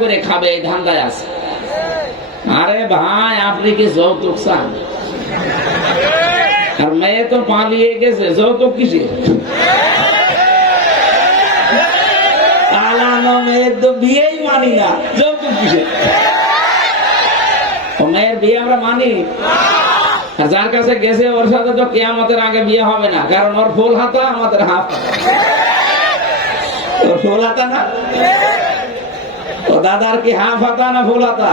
করে খাবে এই ধান্দায় আছে। আরে ভাই আপনি কি যৌতুক চান? আর মেয়ে তো পালিয়ে গেছে, যৌতুক কিসে? পালানো মেয়ের তো বিয়েই মানি না, যৌতুক কিসে? মেয়ের বিয়ে আমরা মানি, আর যার কাছে গেছে ওর সাথে তো কিয়ামতের আগে বিয়ে হবে না, কারণ ওর ফুল হাতা আমাদের হাফ। ওর ফুল হাতা না, ও দাদার কি হাফ হাতা না ফুল হাতা?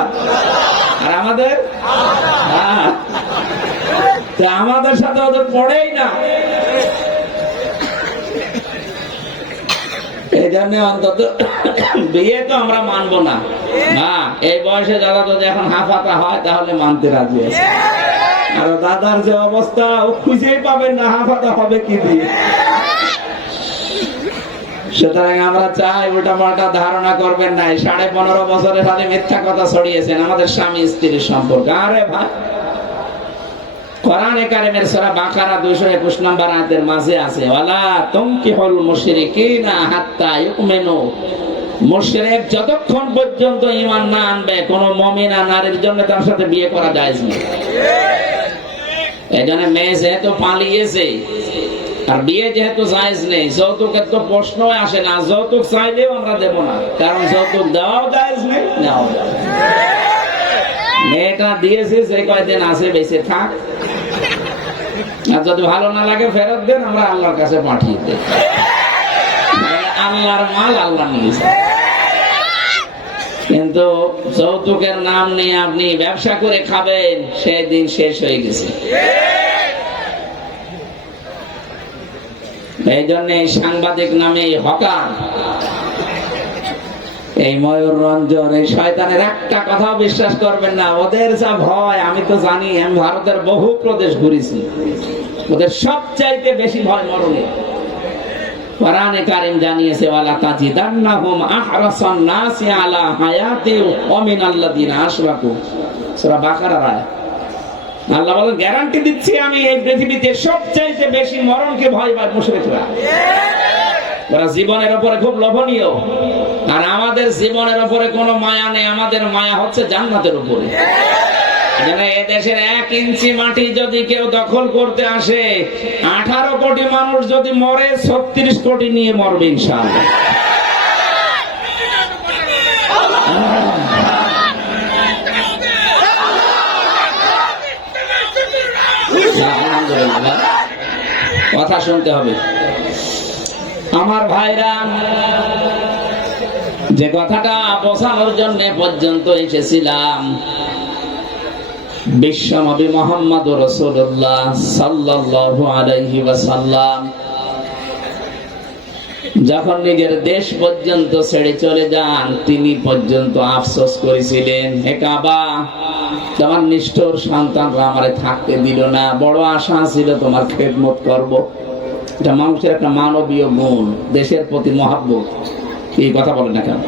আর আমাদের আমাদের সাথে ওদের পড়েই না। এই জন্য অন্তত বিয়ে তো আমরা মানবো না। এই বয়সে দাদা যদি এখন হাফ হাতা হয় তাহলে মানতে রাজি আছে। আর দাদার যে অবস্থা, ও খুঁজেই পাবেন না হাফ হাতা হবে কি দিয়ে। সুতরাং আমরা চাই উল্টা পাল্টা ধারণা করবেন না। 15.5 বছরের সাথে মিথ্যা কথা ছড়িয়েছেন আমাদের স্বামী স্ত্রীর সম্পর্ক। আরে ভাই, কোরআনে কারিমের সূরা বাকারা 221 নম্বর আয়াতের মাঝে আছে, ওয়ালা তুনকিহুল মুশরিকিনা হাত্তা ইউমিনু। মুশরিক যতক্ষণ পর্যন্ত ঈমান না আনবে কোন মুমিনা নারীর জন্য তার সাথে বিয়ে করা জায়েজ নেই। এজন্য মেয়ে যেহেতু পালিয়েছে আর বিয়ে যেহেতু জায়েজ নেই, যৌতুকের তো প্রশ্নই আসে না। যৌতুক চাইলেও আমরা দেব না, কারণ যৌতুক দেওয়াও জায়েজ নেই, নেওয়াও জায়েজ নেই। মেয়েটা দিয়েছে, যে কয়দিন আছে বেঁচে থাক, আর যদি ভালো না লাগে ফেরত দেন, আমরা আল্লাহর কাছে পাঠিয়ে দেব। আল্লাহর মাল আল্লাহ নিয়েছে। কিন্তু যৌতুকের নাম নিয়ে আপনি ব্যবসা করে খাবেন, সেই দিন শেষ হয়ে গেছে। এই জন্য সাংবাদিক নামে হকার, এই ময়ূর রঞ্জন, এই শয়তানের একটা কথা বিশ্বাস করবেন না। ওদের যা ভয় আমি তো জানি, আমি ভারতের বহু প্রদেশ ঘুরেছি, ওদের সবচাইতে বেশি ভয় মরণে। কোরআনে কারীম জানিয়েছে, ওয়ালা তাজিদান্নাহুম আহরাসান নাসি আলা হায়াতি ওয়া মিনাল্লাযিনা আশরাকু। সূরা বাকারার আয়াত। আল্লাহ বলেন, গ্যারান্টি দিচ্ছি আমি, এই পৃথিবীতে সবচাইতে বেশি মরণকে ভয় পায় মুশরিকরা। ওরা জীবনের উপরে খুব লোভনীয়, আর আমাদের জীবনের উপরে কোনো মায়া নেই। আমাদের মায়া হচ্ছে জান্নাতের উপরে। এই দেশের 1 ইঞ্চি মাটি যদি কেউ দখল করতে আসে, 18 কোটি মানুষ যদি মরে, 36 কোটি নিয়ে মরবে ইনশাআল্লাহ। কথা শুনতে হবে আমার ভাইরা। যে কথাটা বোঝানোর জন্য পর্যন্ত এসেছিলাম, বিশ্বনবী মুহাম্মদুর রাসূলুল্লাহ সাল্লাল্লাহু আলাইহি ওয়াসাল্লাম যখন নিজের দেশ পর্যন্ত ছেড়ে চলে যান, তিনি পর্যন্ত আফসোস করেছিলেন, হে কাবা, তোমার নিষ্ঠুর সন্তানরা আমারে থাকতে দিল না। বড় আশা ছিল তোমার খেদমত করব। এটা মানুষের একটা মানবীয় গুণ, দেশের প্রতি মহাব্বত। এই কথা বলেন না কেন?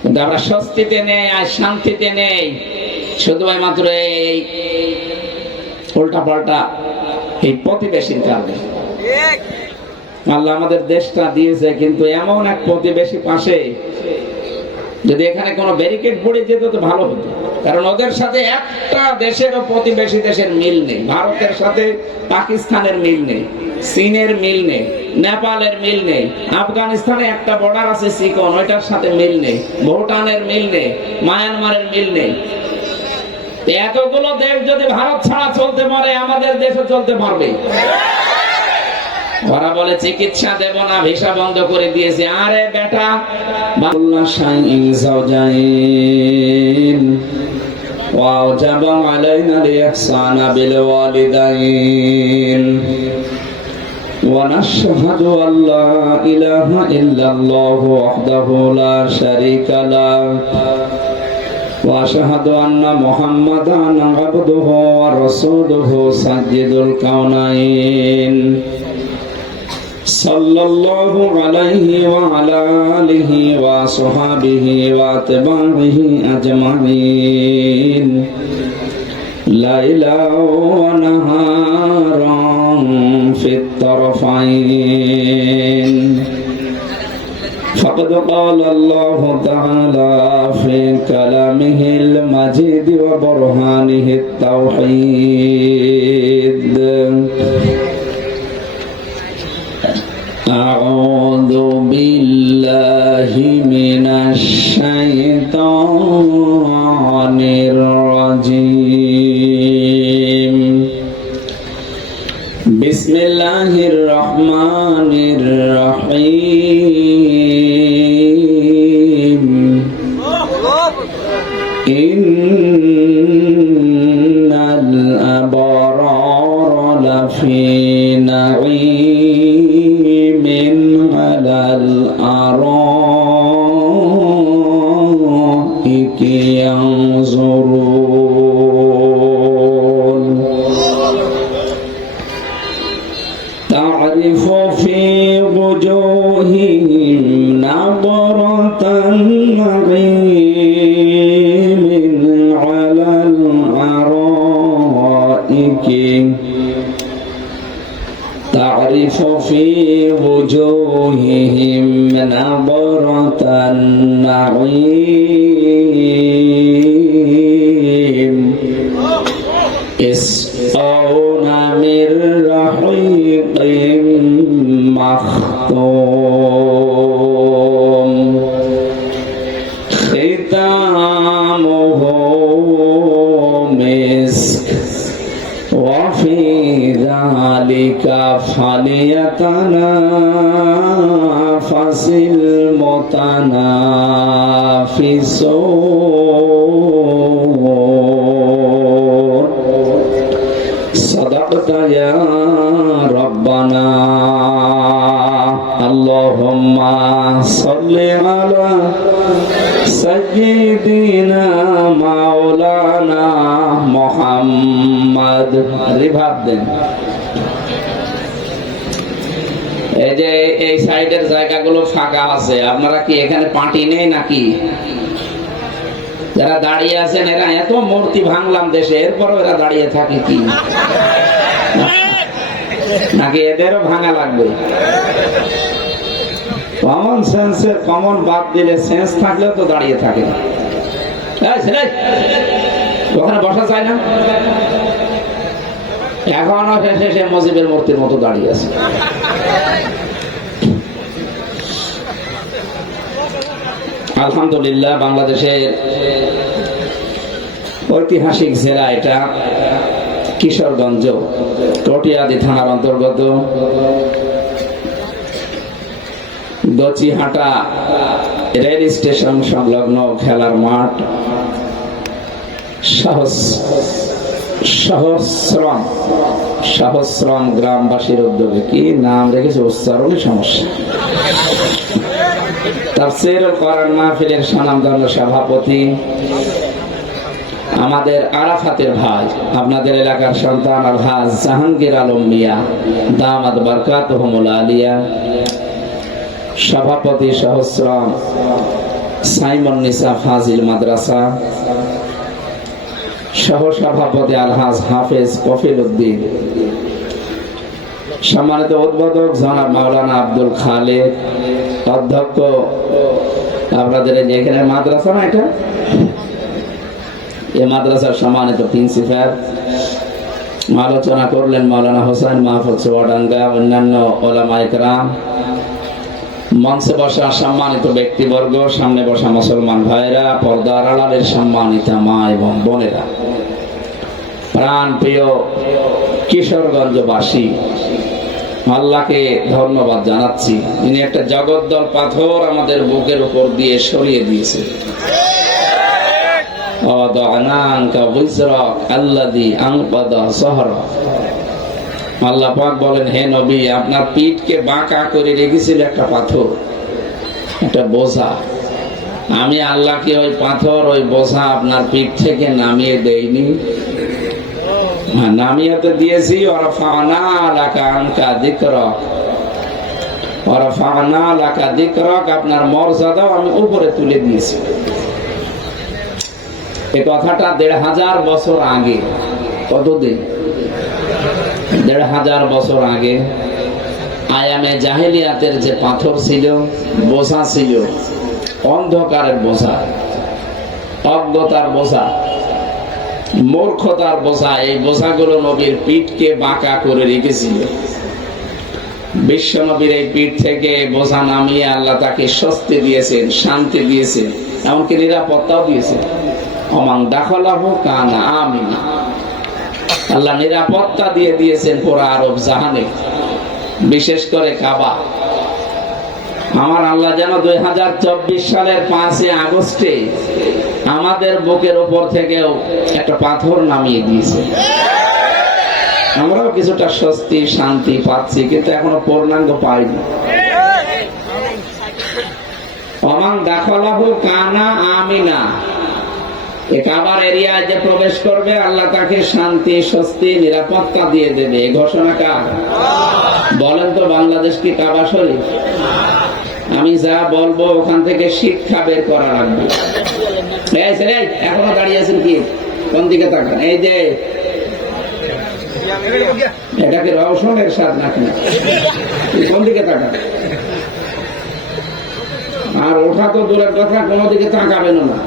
কিন্তু আমরা স্বস্তিতে নেই আর শান্তিতে নেই, শুধু মাত্র এই উল্টা পাল্টা এই প্রতিবেশীর কারণে। আল্লাহ আমাদের দেশটা দিয়েছে, কিন্তু এমন এক প্রতিবেশী পাশে, যদি এখানে কোনো ব্যারিকেড পড়ে যেত তো ভালো হতো। কারণ ওদের সাথে একটা দেশেরও প্রতিবেশী দেশের মিল নেই। ভারতের সাথে পাকিস্তানের মিল নেই, চীনের মিল নেই, নেপালের মিল নেই, আফগানিস্তানে একটা বর্ডার আছে চিকন, ওইটার সাথে মিল নেই, ভুটানের মিল নেই, মায়ানমারের মিল নেই। এতগুলো দেশ যদি ভারত ছাড়া চলতে পারে, আমাদের দেশও চলতে পারবে। ওরা বলে চিকিৎসা দেব না, ভিসা বন্ধ করে দিয়েছে। আরে বেটা, وأوجب علينا الإحسان بالوالدين ونشهد أن لا إله إلا الله وحده لا شريك له وأشهد أن محمدا عبده ورسوله سيد الكونين صلى الله عليه وعلى آله وصحبه وأتباعه أجمعين ليلا ونهارا في الطرفين وقد قال الله تعالى في كلامه المجيد وبرهانه التوحيد أعوذ بالله من الشيطان الرجيم بسم الله الرحمن الرحيم إن الأبرار لفي نعيم على الأرائك ينظرون تعرف في وجوههم نضرة النعيم على الأرائك تعرف في وجوههم نضرة النعيم يسقون من رحيق مختوم ختامه مسك وفي ذلك فليتنافس المتنافسون صدقت يا ربنا اللهم صل على سيدنا مولانا محمد রিভাব দেন। এই যে এই সাইডের জায়গাগুলো ফাঁকা আছে, আপনারা কি এখানে পার্টি নেই নাকি? যারা দাঁড়িয়ে আছেন এরা এত মূর্তি ভাঙলাম দেশে, এরপরও এরা দাঁড়িয়ে থাকে কি নাকি এদেরও ভাঙা লাগবে? কমন সেন্সের কমন বাদ দিলে সেন্স থাকলেও তো দাঁড়িয়ে থাকে। ওখানে বসা যায় না, এখনো শেষে মজিবের মূর্তির মতো দাঁড়িয়ে আছে। আলহামদুলিল্লাহ, বাংলাদেশের ঐতিহাসিক জেলা এটা, কিশোরগঞ্জ কটিয়াদি থানার অন্তর্গত দচিহাটা রেল স্টেশন সংলগ্ন খেলার মাঠ সহস্রম গ্রামবাসীর উদ্যোগে, কি নাম রেখেছে উচ্চারণের সমস্যা, তাফসীরুল কোরআন মাহফিলের স্বনামধন্য সভাপতি আমাদের আরাফাতের ভাই, আপনাদের এলাকার সন্তান আলহাজ জাহাঙ্গীর আলম মিয়া দামাত বারকাতুহুমুল আলিয়া, সভাপতি সহস্রম সাইমন নিসা ফাজিল মাদ্রাসা, সহ সভাপতি আলহাজ হাফেজ কফিল উদ্দিন, সম্মানিত উদ্বোধক জনাব মাওলানা আব্দুল খালেক, অধ্যক্ষ আপনাদের এখানে মাদ্রাসা না এটা, এই মাদ্রাসার সম্মানিত প্রিন্সিপাল, আলোচনা করলেন মাওলানা হোসেন মাহফুজ চুয়াডাঙ্গা, অন্যান্য ওলামায়ে কেরাম, মঞ্চে বসা সম্মানিত ব্যক্তিবর্গ, সামনে বসা মুসলমান ভাইরা, পর্দার আড়ালের সম্মানিত মা এবং বোনেরা, প্রাণ প্রিয় কিশোরগঞ্জবাসী, আল্লাহকে ধন্যবাদ জানাচ্ছি। ইনি একটা জগদ্দল পাথর আমাদের বুকের উপর দিয়ে সরিয়ে দিয়েছে। আল্লাহ পাক বলেন, হে নবী, আপনার পিঠকে বাঁকা করে রেখেছিল একটা পাথর, একটা বোঝা। আমি আল্লাহকে ওই পাথর, ওই বোঝা আপনার পিঠ থেকে নামিয়ে দেইনি, নামিয়ে তো দিয়েছি। আপনার মর্যাদাও আমি উপরে তুলে দিয়েছি। এই কথাটা ১৫০০ বছর আগে, কতদিন, ১৫০০ বছর আগে আয়ামে জাহেলিয়াতের যে পাথর ছিল, বোঝা ছিল, অন্ধকারের বোঝা, অজ্ঞতার বোঝা, মূর্খতার বোঝা, এই বোঝাগুলো নবীর পিঠকে বাঁকা করে রেখেছিল। বিশ্ব নবীর এই পিঠ থেকে বোঝা নামিয়ে আল্লাহ তাকে স্বস্তি দিয়েছেন, শান্তি দিয়েছেন, এমনকি নিরাপত্তাও দিয়েছেন। অমান দাখালাহু কানা আমিনা, আল্লাহ নিরাপত্তা দিয়ে দিয়েছেন পুরো আরব জাহানে, বিশেষ করে কাবা। আমার আল্লাহ যেন 2024 সালের 5 আগস্টে আমাদের বুকের উপর থেকেও একটা পাথর নামিয়ে দিয়েছে। আমরাও কিছুটা স্বস্তি শান্তি পাচ্ছি, কিন্তু এখনো পূর্ণাঙ্গ পাইনি। অমান দাখালাহু কানা আমিনা, এই কাবার এরিয়ায় যে প্রবেশ করবে আল্লাহ তাকে শান্তি স্বস্তি নিরাপত্তা দিয়ে দেবে। এই ঘোষণা কার? বলেন তো, বাংলাদেশ কি কাবা শরীফ? আমি যা বলবো ওখান থেকে শিক্ষা বের করা লাগবে। এখনো দাঁড়িয়ে আছেন কি? কোন দিকে তাকান? এই যে এটাকে রওশনের স্বাদ নাকি? কোন দিকে তাকান? আর ওঠা তো দূরের কথা, কোনো দিকে তাকাবেন না,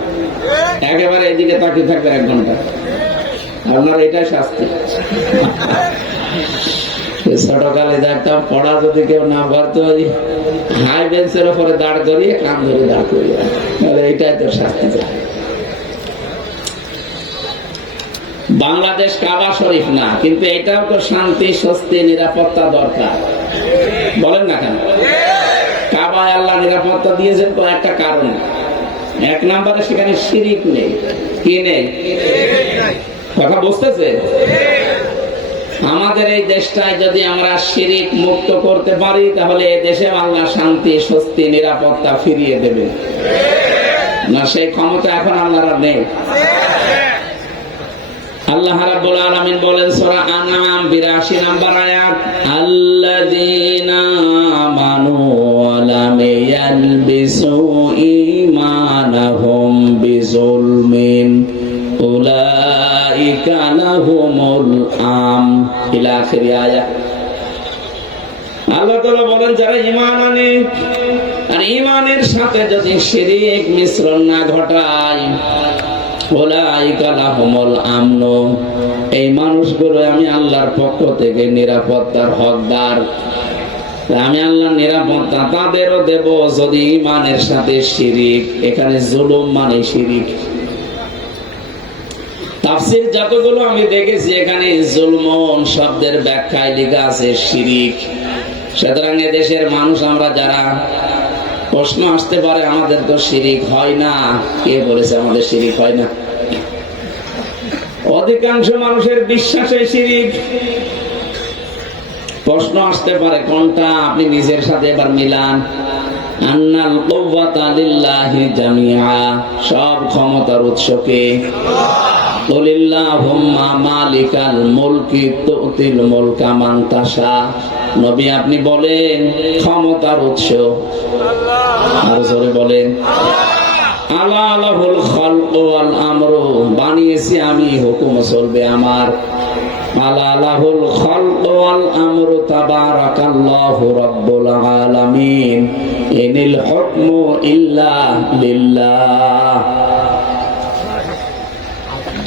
একেবারে এদিকে তাকিয়ে থাকবে 1 ঘন্টা। আপনার এটাই শাস্তি। ছোটকালে দেখতাম, পড়া যদি কেউ না পারতো, হাই বেঞ্চের উপরে দাঁড় করিয়ে কান ধরে দাঁড় করিয়ে, এটাই তো শাস্তি। বাংলাদেশ কাবা শরীফ না, কিন্তু এটাও তো শান্তি স্বস্তি নিরাপত্তা দরকার। বলেন না কেন? কাবায় আল্লাহ নিরাপত্তা দিয়েছেন তো একটা কারণে। 1 নম্বরে সেখানে শিরিক নেই। কি নেই? কথা বুঝতেছে? আমাদের এই দেশটায় যদি আমরা শিরিক মুক্ত করতে পারি, তাহলে এই দেশে আল্লাহ শান্তি স্বস্তি নিরাপত্তা ফিরিয়ে দেবে না। সেই ক্ষমতা এখন আল্লাহর নেই। আল্লাহ রাব্বুল আলামিন বলেন সূরা আনআম 82 নম্বর আয়াত, আল্লাযীনা আমানু ওয়া লাম ইয়ালবিসু ঈমানাহুম বিযুলমিন উলাইকা লাহুমুল আম, ইলা আখির আয়াত। আল্লাহ তাআলা বলেন, যারা ঈমান আনে আর ঈমানের সাথে যদি শিরক মিশ্রণ না ঘটায়, উলাইকা লাহুমুল আমন, এই মানুষগুলো আমি আল্লাহর পক্ষ থেকে নিরাপত্তার হকদার। আমি আল্লাহর নিরাপত্তা তাদেরও দেব যদি ঈমানের সাথে শিরক, এখানে জুলুম মানে শিরক। তাফসীর যতগুলো আমি দেখেছি, এখানে জুলমুন শব্দের ব্যাখ্যায় লেখা আছে শিরক। সুতরাং দেশের মানুষ আমরা যারা, প্রশ্ন আসতে পারে আমাদের তো শিরিক হয় না। কে বলেছে আমাদের শিরিক হয় না? অধিকাংশ মানুষের বিশ্বাসে শিরিক। প্রশ্ন আসতে পারে কোনটা, আপনি নিজের সাথে এবার মিলান। আন্নাল কুওয়াতা লিল্লাহি জামিআ, সব ক্ষমতার উৎস কে? কুলিল্লাহুম্মা মালিকাল মুলকি তুতিল মুলকা মান তাশা। নবী আপনি বলেন ক্ষমতার উৎস আল্লাহ। আর জোরে বলেন আল্লাহ। লাহুল খালকু ওয়াল আমরু, বানিয়েছি আমি, হুকুম চলবে আমার। আল্লাহ লাহুল খালকু ওয়াল আমরু তাবারাকাল্লাহু রাব্বুল আলামিন ইনিল হুকমু ইল্লা লিল্লাহ।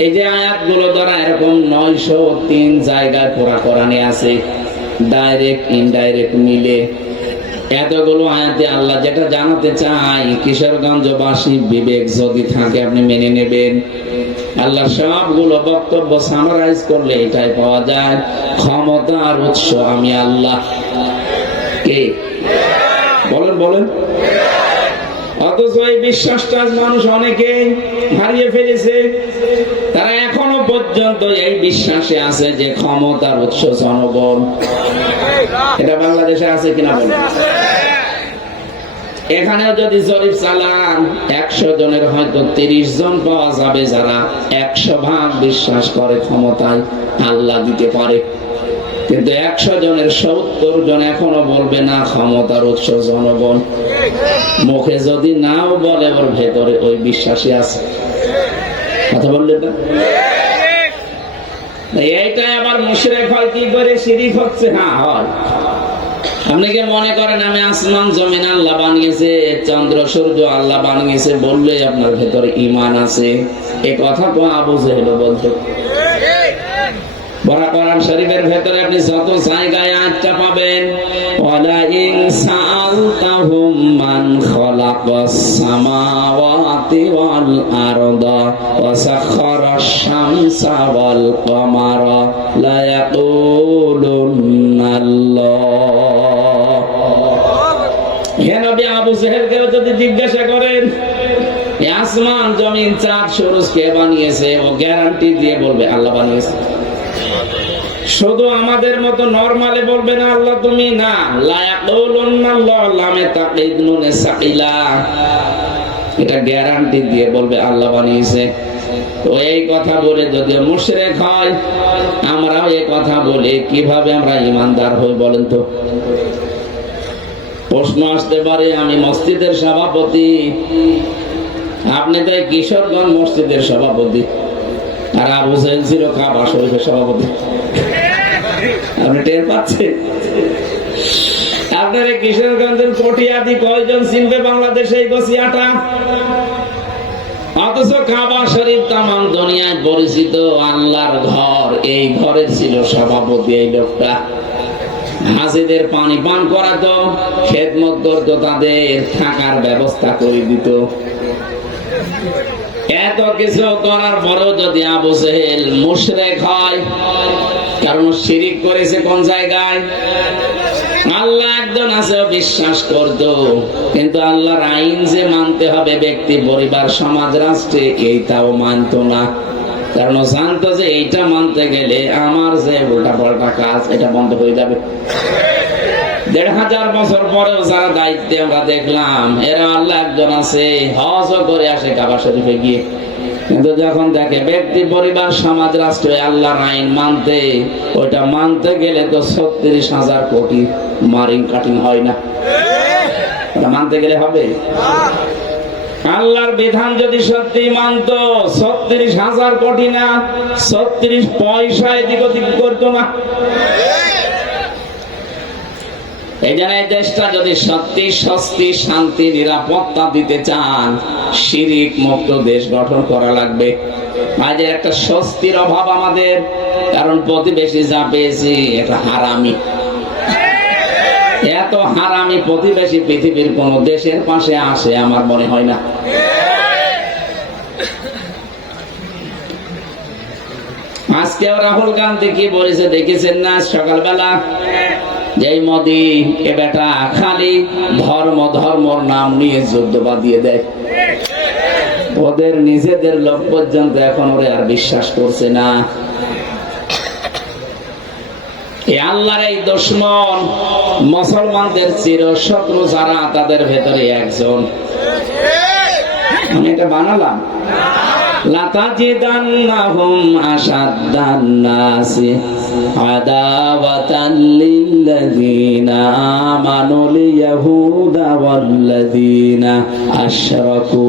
এই যে আয়াতগুলো দ্বারা এরকম 903 জায়গায় পুরা কোরআনে আছে, ডাইরেক্ট ইনডাইরেক্ট মিলে। এতগুলো আয়াতে আল্লাহ যেটা জানাতে চাই, কিশোরগঞ্জবাসী বিবেক যদি থাকে আপনি মেনে নেবেন। আল্লাহ সবগুলো বক্তব্য সামারাইজ করলে এটাই পাওয়া যায়, ক্ষমতার উৎস আমি আল্লাহ। কে? বলেন বলেন। অথচ এই বিশ্বাসটা মানুষ অনেকেই হারিয়ে ফেলেছে। তারা এখনো পর্যন্ত এই বিশ্বাসে আছে যে ক্ষমতার উৎস জনগণ। এটা বাংলাদেশে আছে কিনা বলেন? এখানেও যদি জরিপ চালান, 100 জনের হয়তো 30 জন পাওয়া যাবে যারা 100% বিশ্বাস করে ক্ষমতায় আল্লাহ দিতে পারে। কিন্তু 100 জনের 70 জন এখনো বলবে না ক্ষমতার উৎস জনগণ। মুখে যদি নাও বলে, ওর ভেতরে ওই বিশ্বাসী আছে। কথা বললেন না? এইটাই আবার মুশরিক হয় কি করে? শিরিক হচ্ছে। হ্যাঁ হয়। আপনি কি মনে করেন আমি আসমান জমিন আল্লাহ বানিয়েছে, চন্দ্র সূর্য আল্লাহ বানিয়েছে বললে আপনার ভেতরে ঈমান আছে? এই কথা তো আবু জেহেল বলতো। বড় কোরআন শরীফের ভেতরে আপনি যত জায়গায় আয়াতটা পাবেন, ওয়ালা ইন সাআলতাহুম মান খালাকাস সামাওয়াতি ওয়াল আরদা ওয়া সাখারাশ শামসা ওয়াল কমারা লা ইয়াকুলুন্নাল্লাহ। হে নবী, আবু জেহেলকে যদি জিজ্ঞাসা করেন এই আসমান জমিন চাঁদ সূরজ কে বানিয়েছে, ও গ্যারান্টি দিয়ে বলবে আল্লাহ বানিয়েছে। শুধু আমাদের মতো নরমালে বলবে না আল্লাহ তুমি, না, লা ইয়াকুলুন্নাল্লাহ লামে তাকিদ নুনে সাকিলা, এটা গ্যারান্টি দিয়ে বলবে আল্লাহ বানিয়েছে। তো এই কথা বলে যদি মুশরিক হয়, আমরাও এই কথা বলে কিভাবে আমরা ঈমানদার হই বলেন তো? প্রশ্ন আসতে পারে, আমি মসজিদের সভাপতি, আপনি তো কিশোরগঞ্জ মসজিদের সভাপতি, আর আবু জেহেল ছিল কাবা শরীফের সভাপতি। আপনি টের পাচ্ছেন? আপনার এই কিশোরগঞ্জের পটিয়াদি কয়জন চিনবে বাংলাদেশে এই গছিয়াটা? অথচ কাবা শরীফ তামাম দুনিয়ায় পরিচিত আল্লাহর ঘর, এই ঘরের ছিল সভাপতি এই লোকটা। হাজিদের পানি পান করাতো, খেদমত করতো, তাদের থাকার ব্যবস্থা করে দিত। এত কিছু করার পরেও যদি আবু জেহেল মুশরিক হয়, কারণ শিরিক করেছে কোন জায়গায়? আল্লাহ একজন আছে বিশ্বাস করতো, কিন্তু আল্লাহর আইন যে মানতে হবে ব্যক্তি পরিবার সমাজ রাষ্ট্রে, এইটাও মানতো না। কারণ জানতো যে এইটা মানতে গেলে আমার যে উল্টা পাল্টা কাজ, এটা বন্ধ হয়ে যাবে। ১৫০০ বছর পরেও যারা দায়িত্বে আমরা দেখলাম, এরা আল্লাহ একজন আছে, হজ করে আসে কাবা শরীফে গিয়ে, কিন্তু যখন দেখে ব্যক্তি পরিবার সমাজ রাষ্ট্র আল্লাহর আইন মানতে, ওইটা মানতে গেলে তো ৩৬,০০০ কোটি মারিং কাটিং হয় না, ওটা মানতে গেলে হবে। আল্লাহর বিধান যদি সত্যি মানত, ৩৬,০০০ কোটি না, ৩৬ পয়সা এদিক ওদিক করতো না। এই জন্য এই দেশটা যদি সত্যি স্বস্তি শান্তি নিরাপত্তা দিতে চান, শিরিক মুক্ত দেশ গঠন করা লাগবে। আজ একটা স্বস্তির অভাব আমাদের, কারণ প্রতিবেশী যা পেয়েছি এটা হারামি। এত হারামি প্রতিবেশী পৃথিবীর কোন দেশের পাশে আসে আমার মনে হয় না। আজকেও রাহুল গান্ধী কি বলেছে দেখেছেন না সকালবেলা? যেই মোদি এ বেটা খালি ধর্মর নাম নিয়ে যুদ্ধ বাঁধিয়ে দেয়, ওদের নিজেদের লোক পর্যন্ত এখন ওরে আর বিশ্বাস করছে না। আল্লাহর এই দুশমন মুসলমানদের চির শত্রু যারা, তাদের ভেতরে একজন, আমি এটা বানালাম, লাতাজিদান্নাহুম আশাদ্দান নাসি আদাওয়াতান লিল্লাযীনা আমানুল ইয়াহুদা ওয়াল্লাযীনা আশরাকু।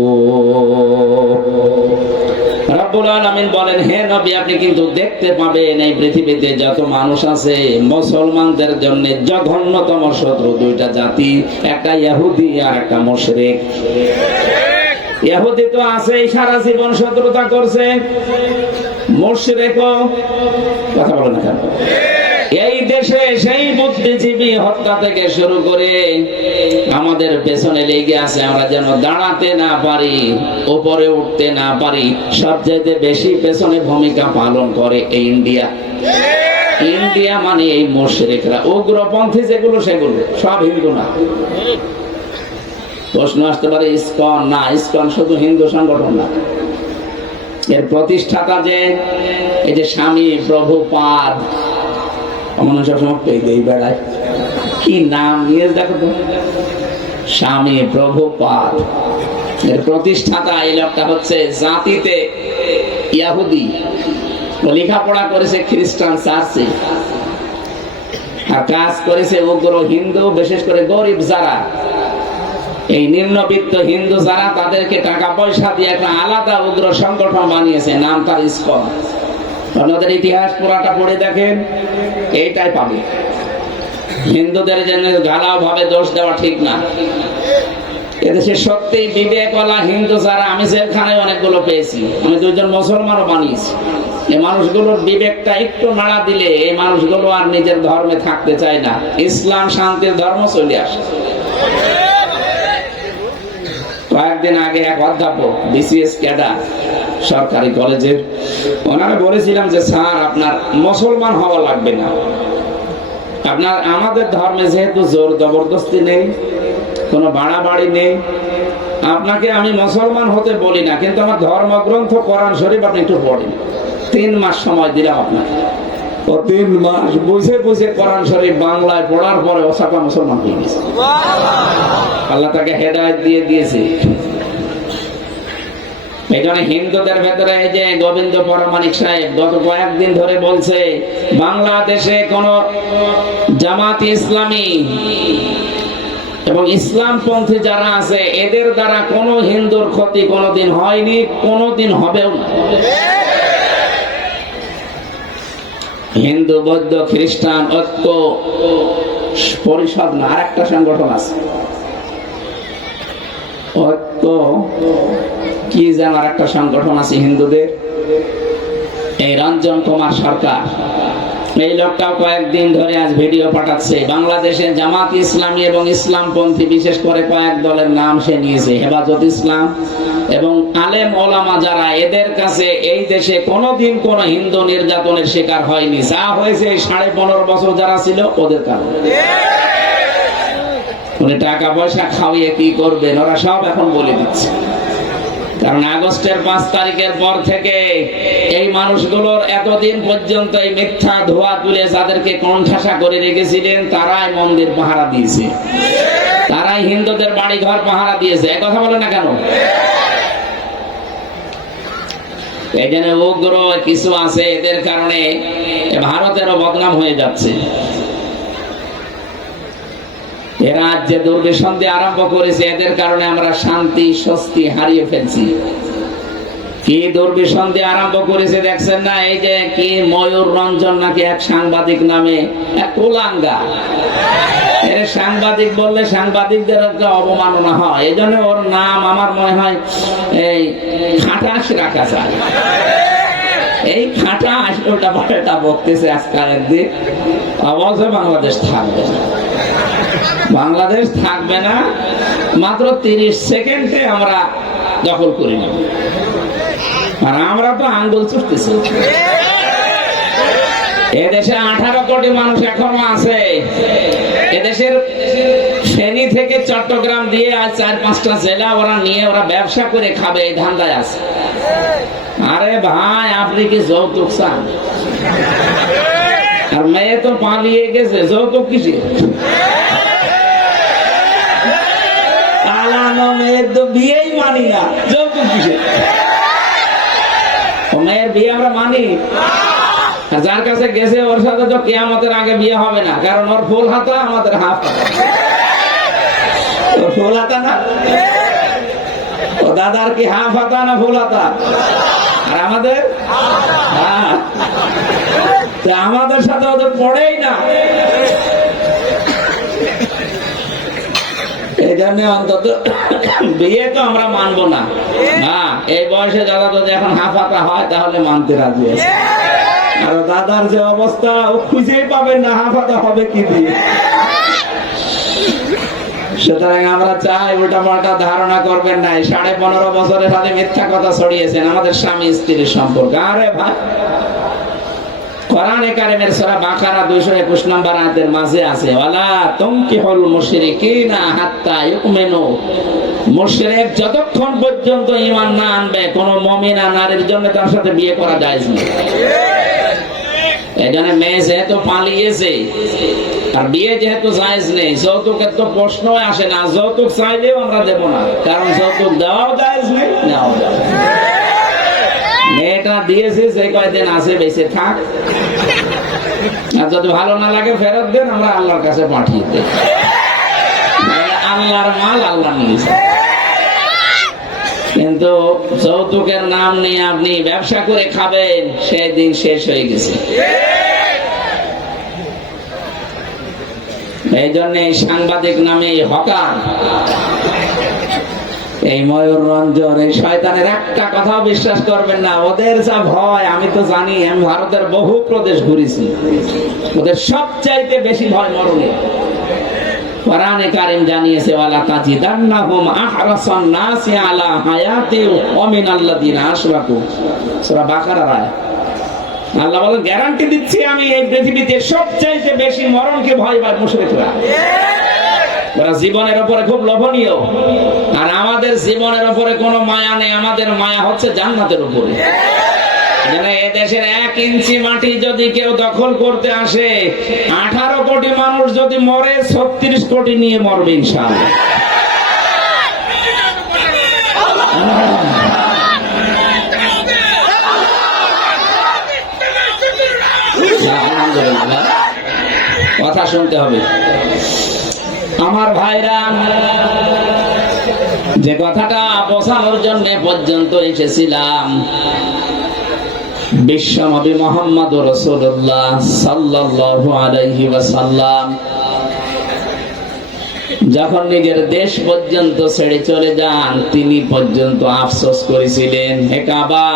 রব্বুল আলামিন বলেন, হে নবী, আপনি কিন্তু দেখতে পাবেন এই পৃথিবীতে যত মানুষ আছে, মুসলমানদের জন্য জঘন্যতম শত্রু দুইটা জাতি, একটা ইহুদি আর একটা মুশরিক। ইহুদি তো আছেই, সারা জীবন শত্রুতা করছে, মুশরিকও কথা বলে না কেন? এই দেশে সেই বুদ্ধিজীবী হত্যা থেকে শুরু করে আমাদের পেছনে লেগে আছে, আমরা যেন দাঁড়াতে না পারি, উপরে উঠতে না পারি। সবচেয়ে বেশি পেছনে ভূমিকা পালন করে এই ইন্ডিয়া। ইন্ডিয়া মানে এই মুশরিকরা, উগ্রপন্থী যেগুলো, সেগুলো সব হিন্দু না। প্রশ্ন আসতে পারে ইসকন না, ইসকন শুধু হিন্দু সংগঠন না, এর প্রতিষ্ঠাতা যে এই যে স্বামী প্রভুপাদ, আমার সবসময় পেয়ে বেড়ায়, কি নাম নিয়ে দেখো তো, স্বামী প্রভুপাদ, এর প্রতিষ্ঠাতা এই লোকটা হচ্ছে জাতিতে ইহুদি, লেখাপড়া করেছে খ্রিস্টান চার্চে, আর কাজ করেছে উগ্র হিন্দু, বিশেষ করে গরিব যারা, এই নিম্নবিত্ত হিন্দু যারা, তাদেরকে টাকা পয়সা দিয়ে একটা আলাদা উগ্র সংগঠন বানিয়েছে, নাম তার ইসকন। ওদের ইতিহাস পুরাটা পড়ে দেখেন, এইটাই পাবে। হিন্দুদের জন্য ঢালাও ভাবে দোষ দেওয়া ঠিক না। এদেশে সত্যি বিবেকওয়ালা হিন্দু যারা আমি জেলখানায় অনেকগুলো পেয়েছি, আমি দুইজন মুসলমানও বানিয়েছি। এই মানুষগুলোর বিবেকটা একটু নাড়া দিলে এই মানুষগুলো আর নিজের ধর্মে থাকতে চায় না, ইসলাম শান্তির ধর্ম চলে আসে। কয়েকদিন আগে এক অধ্যাপক বিসিএস ক্যাডার সরকারি কলেজের, ওনারা বলেছিলাম যে স্যার আপনার মুসলমান হওয়া লাগবে না, আপনার আমাদের ধর্মে যেহেতু জোর জবরদস্তি নেই, কোনো বাড়াবাড়ি নেই, আপনাকে আমি মুসলমান হতে বলি না, কিন্তু আমার ধর্মগ্রন্থ কোরআন শরীফ আপনি একটু পড়েন। 3 মাস সময় দিলাম আপনাকে। ও 3 মাস বুঝে বুঝে কোরআন শরীফ বাংলায় পড়ার পরে ওসাকা মুসলমান হয়ে গেছে। আল্লাহ তাকে হেদায়েত দিয়ে দিয়েছে। এই জন্য হিন্দুদের ভেতরে এই যে গোবিন্দ পরমাণিক সাহেব গত কয়েকদিন ধরে বলছে বাংলাদেশে কোন জামাত ইসলামী এবং ইসলামপন্থী যারা আছে এদের দ্বারা কোনো হিন্দুর ক্ষতি কোনোদিন হয়নি, কোনোদিন হবেও না। হিন্দু বৌদ্ধ খ্রিস্টান ঐক্য পরিষদ না, আরেকটা সংগঠন আছে ঐক্য কি যেন আরেকটা সংগঠন আছে হিন্দুদের, এই রঞ্জন কুমার সরকার, এই লোকটাও কয়েকদিন ধরে আজ ভিডিও পাঠাচ্ছে। বাংলাদেশে জামাত ইসলামী এবং ইসলামপন্থী বিশেষ করে কয়েক দলের নাম সে নিয়েছে, হেফাজত ইসলাম এবং আলেম ওলামা যারা, এদের কাছে এই দেশে কোনোদিন কোন হিন্দু নির্যাতনের শিকার হয়নি। যা হয়েছে এই 15.5 বছর যারা ছিল ওদের কারণে। উনি টাকা পয়সা খাওয়িয়ে কি করবেন ওরা সব এখন বলে দিচ্ছে, কারণ আগস্টের 5 তারিখের পর থেকে এই মানুষগুলোর এতদিন পর্যন্ত এই মিথ্যা ধোয়া তুলে যাদেরকে কোণঠাসা করে রেখেছিলেন তারাই মন্দির পাহারা দিয়েছে, তারাই হিন্দুদের বাড়ি ঘর পাহারা দিয়েছে। এক কথা বলে না কেন? এই জন্য উগ্র কিছু আছে, এদের কারণে ভারতেরও বদনাম হয়ে যাচ্ছে। এরা যে দুর্বিসন্ধি আরম্ভ করেছে এদের কারণে আমরা শান্তি স্বস্তি হারিয়ে ফেলছি। কি দুর্বিসন্ধি আরম্ভ করেছে দেখছেন না? এই যে কি ময়ূর রঞ্জন নাকি এক সাংবাদিক নামে এক কুলাঙ্গা, এর সাংবাদিক বললে সাংবাদিকদের একটা অবমাননা হয়, এই জন্য ওর নাম আমার মনে হয় এই খাটাস রাখা যায়। এই খাটাস ওটা এটা বলতেছে আজকাল একদিন অবশ্যই বাংলাদেশ থাকবে না, বাংলাদেশ থাকবে না, মাত্র 30 সেকেন্ডে আমরা দখল করে নেব। আর আমরা তো আঙ্গুল চুষতেছি। এদেশে 18 কোটি মানুষ এখনো আছে। এদেশের ফেনী থেকে চট্টগ্রাম দিয়ে আজ 4-5টা জেলা ওরা নিয়ে ওরা ব্যবসা করে খাবে, এই ধান্দায় আছে। আরে ভাই আপনি কি যৌতুক চান? আর মেয়ে তো পালিয়ে গেছে, যৌতুক কিসে? মেয়ের তো বিয়েই মানি না, যৌতুক কিসে? মেয়ের বিয়ে আমরা মানি, যার কাছে গেছে ওর সাথে তো কিয়ামতের আগে বিয়ে হবে না, কারণ ওর ফুল হাতা আমাদের হাফ হাতা। ওর ফুল হাতা না, ও দাদার কি হাফ হাতা না ফুল হাতা? আর আমাদের আমাদের সাথে ওদের পড়েই না। এই জন্য অন্তত বিয়ে তো আমরা মানবো না। এই বয়সে দাদা যদি এখন হাফাতা হয় তাহলে মানতে রাজি আছে। আর দাদার যে অবস্থা ও খুঁজেই পাবেন না হাফাতা হবে কি দিয়ে। সুতরাং আমরা চাই উল্টা পাল্টা ধারণা করবেন না। 15.5 বছরের সাথে মিথ্যা কথা ছড়িয়েছেন আমাদের স্বামী স্ত্রীর সম্পর্ক। আরে ভাই কোরআনে কারিমের সূরা বাকারা 221 নম্বর আয়াতের মাঝে আছে ওয়ালা তুনকিহুল মুশরিকিনা হাত্তা ইউমিনু, মুশরিক যতক্ষণ পর্যন্ত ঈমান না আনবে কোন মুমিনা নারীর জন্য তার সাথে বিয়ে করা জায়েজ নেই। এজন্য মেয়ে যেহেতু পালিয়েছে আর বিয়ে যেহেতু জায়েজ নেই, যৌতুকের তো প্রশ্নই আসে না। যৌতুক চাইলেও আমরা দেব না, কারণ যৌতুক দেওয়াও জায়েজ নেই, নেওয়াও জায়েজ নেই। মেয়েটা দিয়েছে যে কয়দিন আছে বেঁচে থাক, আর যদি ভালো না লাগে ফেরত দেন, আমরা আল্লাহর কাছে পাঠিয়ে দেই। আল্লাহর মাল আল্লাহ নিয়েছে। কিন্তু যৌতুকের নাম নিয়ে আপনি ব্যবসা করে খাবেন, সেই দিন শেষ হয়ে গেছে। এই জন্য সাংবাদিক নামে হকার, এই ময়ূর রঞ্জন, এই শয়তানের একটা কথাও বিশ্বাস করবেন না। ওদের যা ভয় আমি তো জানি, আমি ভারতের বহু প্রদেশ ঘুরেছি। ওদের সবচাইতে বেশি ভয় মরণে। কোরআনে কারীম জানিয়েছে, ওয়ালা তাজিদান্নাহুম আহরাসান নাসি আলা হায়াতি ওয়া মিনাল্লাযিনা আশরাকু। সূরা বাকারার আয়াত। আল্লাহ বলেন, গ্যারান্টি দিচ্ছি আমি, এই পৃথিবীতে সবচাইতে বেশি মরণকে ভয় পায় মুশরিকরা। ওরা জীবনের উপরে খুব লোভনীয়, আর আমাদের জীবনের উপরে কোনো মায়া নেই। আমাদের মায়া হচ্ছে জান্নাতের উপরে। এ দেশের 1 ইঞ্চি মাটি যদি কেউ দখল করতে আসে, 18 কোটি মানুষ যদি মরে, 36 কোটি নিয়ে মরবে ইনশাআল্লাহ। কথা শুনতে হবে আমার ভাইরা। যে কথাটা বোঝানোর জন্য পর্যন্ত এসেছিলাম, বিশ্বনবী মুহাম্মদুর রাসূলুল্লাহ সাল্লাল্লাহু আলাইহি ওয়াসাল্লাম যখন নিজের দেশ পর্যন্ত ছেড়ে চলে যান, তিনি পর্যন্ত আফসোস করেছিলেন, হে কাবা,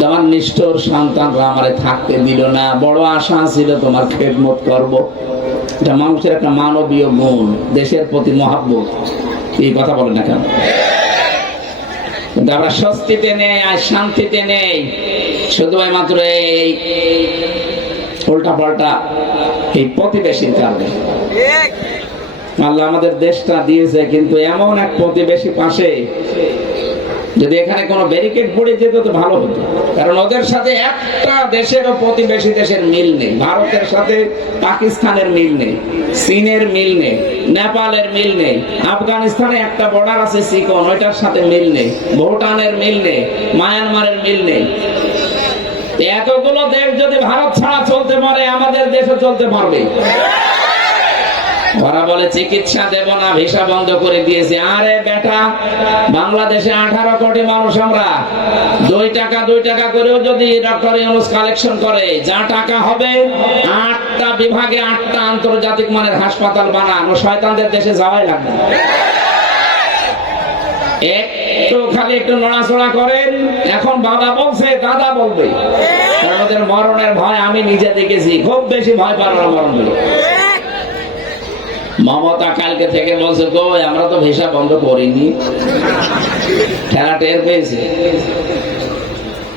তোমার নিষ্ঠুর সন্তানরা আমারে থাকতে দিল না। বড় আশা ছিল তোমার খেদমত করব। এটা মানুষের একটা মানবীয় গুণ, দেশের প্রতি মহাব্বত। এই কথা বলেন না কেন? কিন্তু আমরা স্বস্তিতে নেই আর শান্তিতে নেই, শুধু মাত্র এই উল্টা পাল্টা এই প্রতিবেশীর কারণে। আল্লাহ আমাদের দেশটা দিয়েছে, কিন্তু এমন এক প্রতিবেশী পাশে, যদি এখানে কোনো ব্যারিকেড পড়ে যেত তো ভালো হতো। কারণ ওদের সাথে একটা দেশেরও প্রতিবেশী দেশের মিল নেই। ভারতের সাথে পাকিস্তানের মিল নেই, চীনের মিল নেই, নেপালের মিল নেই, আফগানিস্তানে একটা বর্ডার আছে চিকন, ওইটার সাথে মিল নেই, ভুটানের মিল নেই, মায়ানমারের মিল নেই। এতগুলো দেশ যদি ভারত ছাড়া চলতে পারে, আমাদের দেশও চলতে পারবে। ওরা বলে চিকিৎসা দেব না, ভিসা বন্ধ করে দিয়েছে। আরে বেটা, বাংলাদেশে 18 কোটি মানুষ, আমরা 2 টাকা করেও যদি ডক্টর ইউনূস কালেকশন করে, যা টাকা হবে 8টা বিভাগে 8টা আন্তর্জাতিক মানের হাসপাতাল বানানো, শয়তানদের দেশে যাওয়াই লাগবে। একটু খালি একটু নড়াচড়া করেন, এখন বাবা বলছে, দাদা বলবে। ওদের মরণের ভয় আমি নিজে দেখেছি, খুব বেশি ভয় পাবো না মরণ বলে। মমতা কালকে থেকে বলছে, কই আমরা তো ভিসা বন্ধ করিনি। খেলা টের পেয়েছে,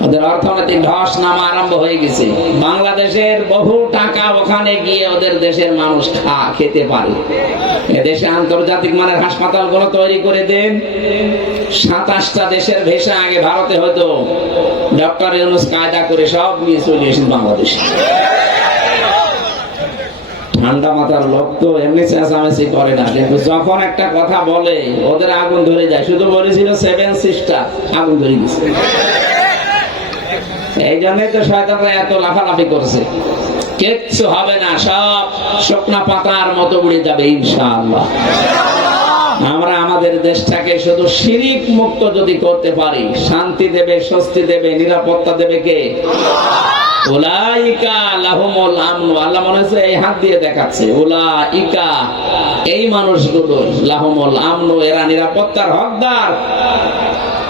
ওদের অর্থনৈতিক ধস নামা আরম্ভ হয়ে গেছে। বাংলাদেশের বহু টাকা ওখানে গিয়ে ওদের দেশের মানুষ খেতে পারে। এদেশে আন্তর্জাতিক মানের হাসপাতাল গুলো তৈরি করে দেন। 27টা দেশের ভিসা আগে ভারতে হয়তো, ডক্টর ইউনূস কায়দা করে সব নিয়ে চলে এসেছেন বাংলাদেশে। ঠান্ডা মাথার লোক তো এমনি চেঁচামেচি করে না, কিন্তু যখন একটা কথা বলে ওদের আগুন ধরে যায়। শুধু বলেছিল 7 সিস্টার, আগুন ধরে গেছে। এই জন্যই তো শয়তানরা এত লাফালাফি করছে। কিচ্ছু হবে না, সব শুকনা পাতার মতো উড়ে যাবে ইনশাআল্লাহ। আমরা আমাদের দেশটাকে শুধু শিরিক মুক্ত যদি করতে পারি, শান্তি দেবে, স্বস্তি দেবে, নিরাপত্তা দেবে কে? উলাইকা লাহুমুল আমন। আল্লাহ মনে হচ্ছে এই হাত দিয়ে দেখাচ্ছে, উলাইকা, এই মানুষগুলো, লাহুমুল আমন, এরা নিরাপত্তার হকদার।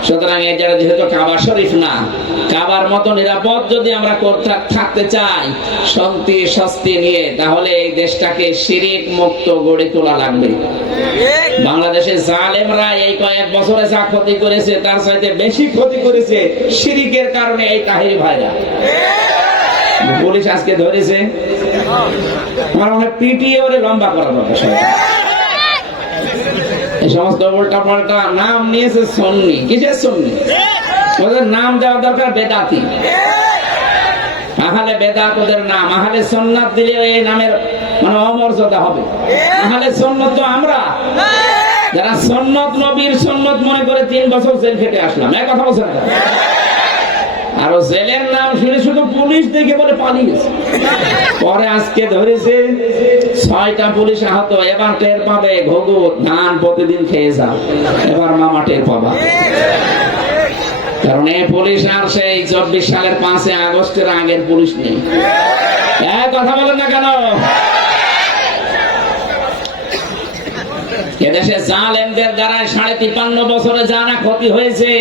সুতরাং এই যারা যেহেতু কাবা শরীফ না, কাবার মতো নিরাপদ যদি আমরা থাকতে চাই শান্তি স্বস্তি নিয়ে, তাহলে এই দেশটাকে শিরিক মুক্ত গড়ে তোলা লাগবে। বাংলাদেশের জালেমরা এই কয়েক বছরে যা ক্ষতি করেছে, তার চাইতে বেশি ক্ষতি করেছে শিরিকের কারণে এই তাহিরি ভাইরা। পুলিশ আজকে ধরেছে, আমার মনে হয় পিটিয়ে ওরে লম্বা করা দরকার। এই সমস্ত উল্টা পাল্টা নাম নিয়েছে সুন্নি। কিসের সুন্নি? ওদের নাম দেওয়া দরকার বেদাতি। আহলে বেদাত ওদের নাম, আহলে সুন্নাত দিলে এই নামের মানে অমর্যাদা হবে। আহলে সুন্নাত তো আমরা, যারা সুন্নাত নবীর সুন্নাত মনে করে 3 বছর জেল খেটে আসলাম। এক কথা বলছেন না? আর জেলের নাম শুনে শুধু পুলিশ দেখে বলে পালিয়ে গেছে। পরে আজকে ধরেছে 6টা পুলিশ আহত। এবার টের পাবে, ঘুঘু ধান প্রতিদিন খেয়ে যাও, এবার মামা টের পাবা। কারণ এই পুলিশ আর সেই 24 সালের 5 আগস্টের আগের পুলিশ নেই। এক কথা বলেন না কেন? এদেশে জালেমদের দ্বারা 53.5 বছরে জানা ক্ষতি হয়েছে।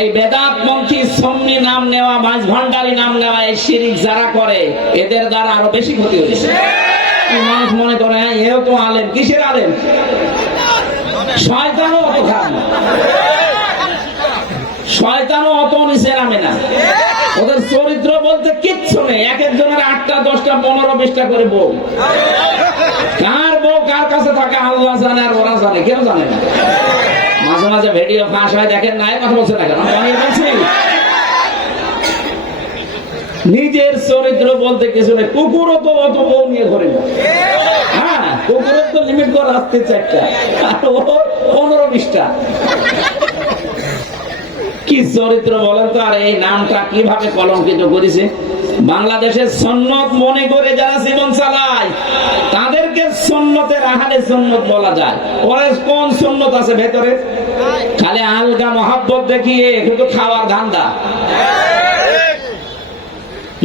এই বেদাতপন্থী সুন্নি নাম নেওয়া, মাঝ ভান্ডারি নাম নেওয়া, এই শিরিক যারা করে এদের দ্বারা আরো বেশি ক্ষতি হয়েছে। মানুষ মনে করে এও তো আলেম। কিসের আলেম? শয়তানও অত খারাপ না, শয়তানও অত নিচে নামে না। ওদের চরিত্র বলতে কিচ্ছু নেই। এক একজনের 8টা 10টা 15 20টা করে বউ। কার বউ কার কাছে থাকে আল্লাহ জানে, আর ওরা জানে, কেউ জানে না। মাঝে মাঝে ভিডিও ফাঁস হয়, দেখেন না, কথা বলছে না কেন? আমি বলছি নিজের চরিত্র বলতে কিছু নেই। কুকুরও তো অত বউ নিয়ে ঘরে না। হ্যাঁ, কুকুরের তো লিমিট করে আসতে 4টা, আর ও 15 20টা। কি চরিত্র বলেন তো? আর এই নামটা কিভাবে কলঙ্কিত করেছে। বাংলাদেশের সুন্নত মনে করে যারা জীবন চালায় তাদেরকে সুন্নতের আহলে সুন্নত বলা যায়। ওরা কোন সুন্নত আছে ভেতরে? খালি আলগা মহব্বত দেখিয়ে কিন্তু খাওয়ার ধান্দা।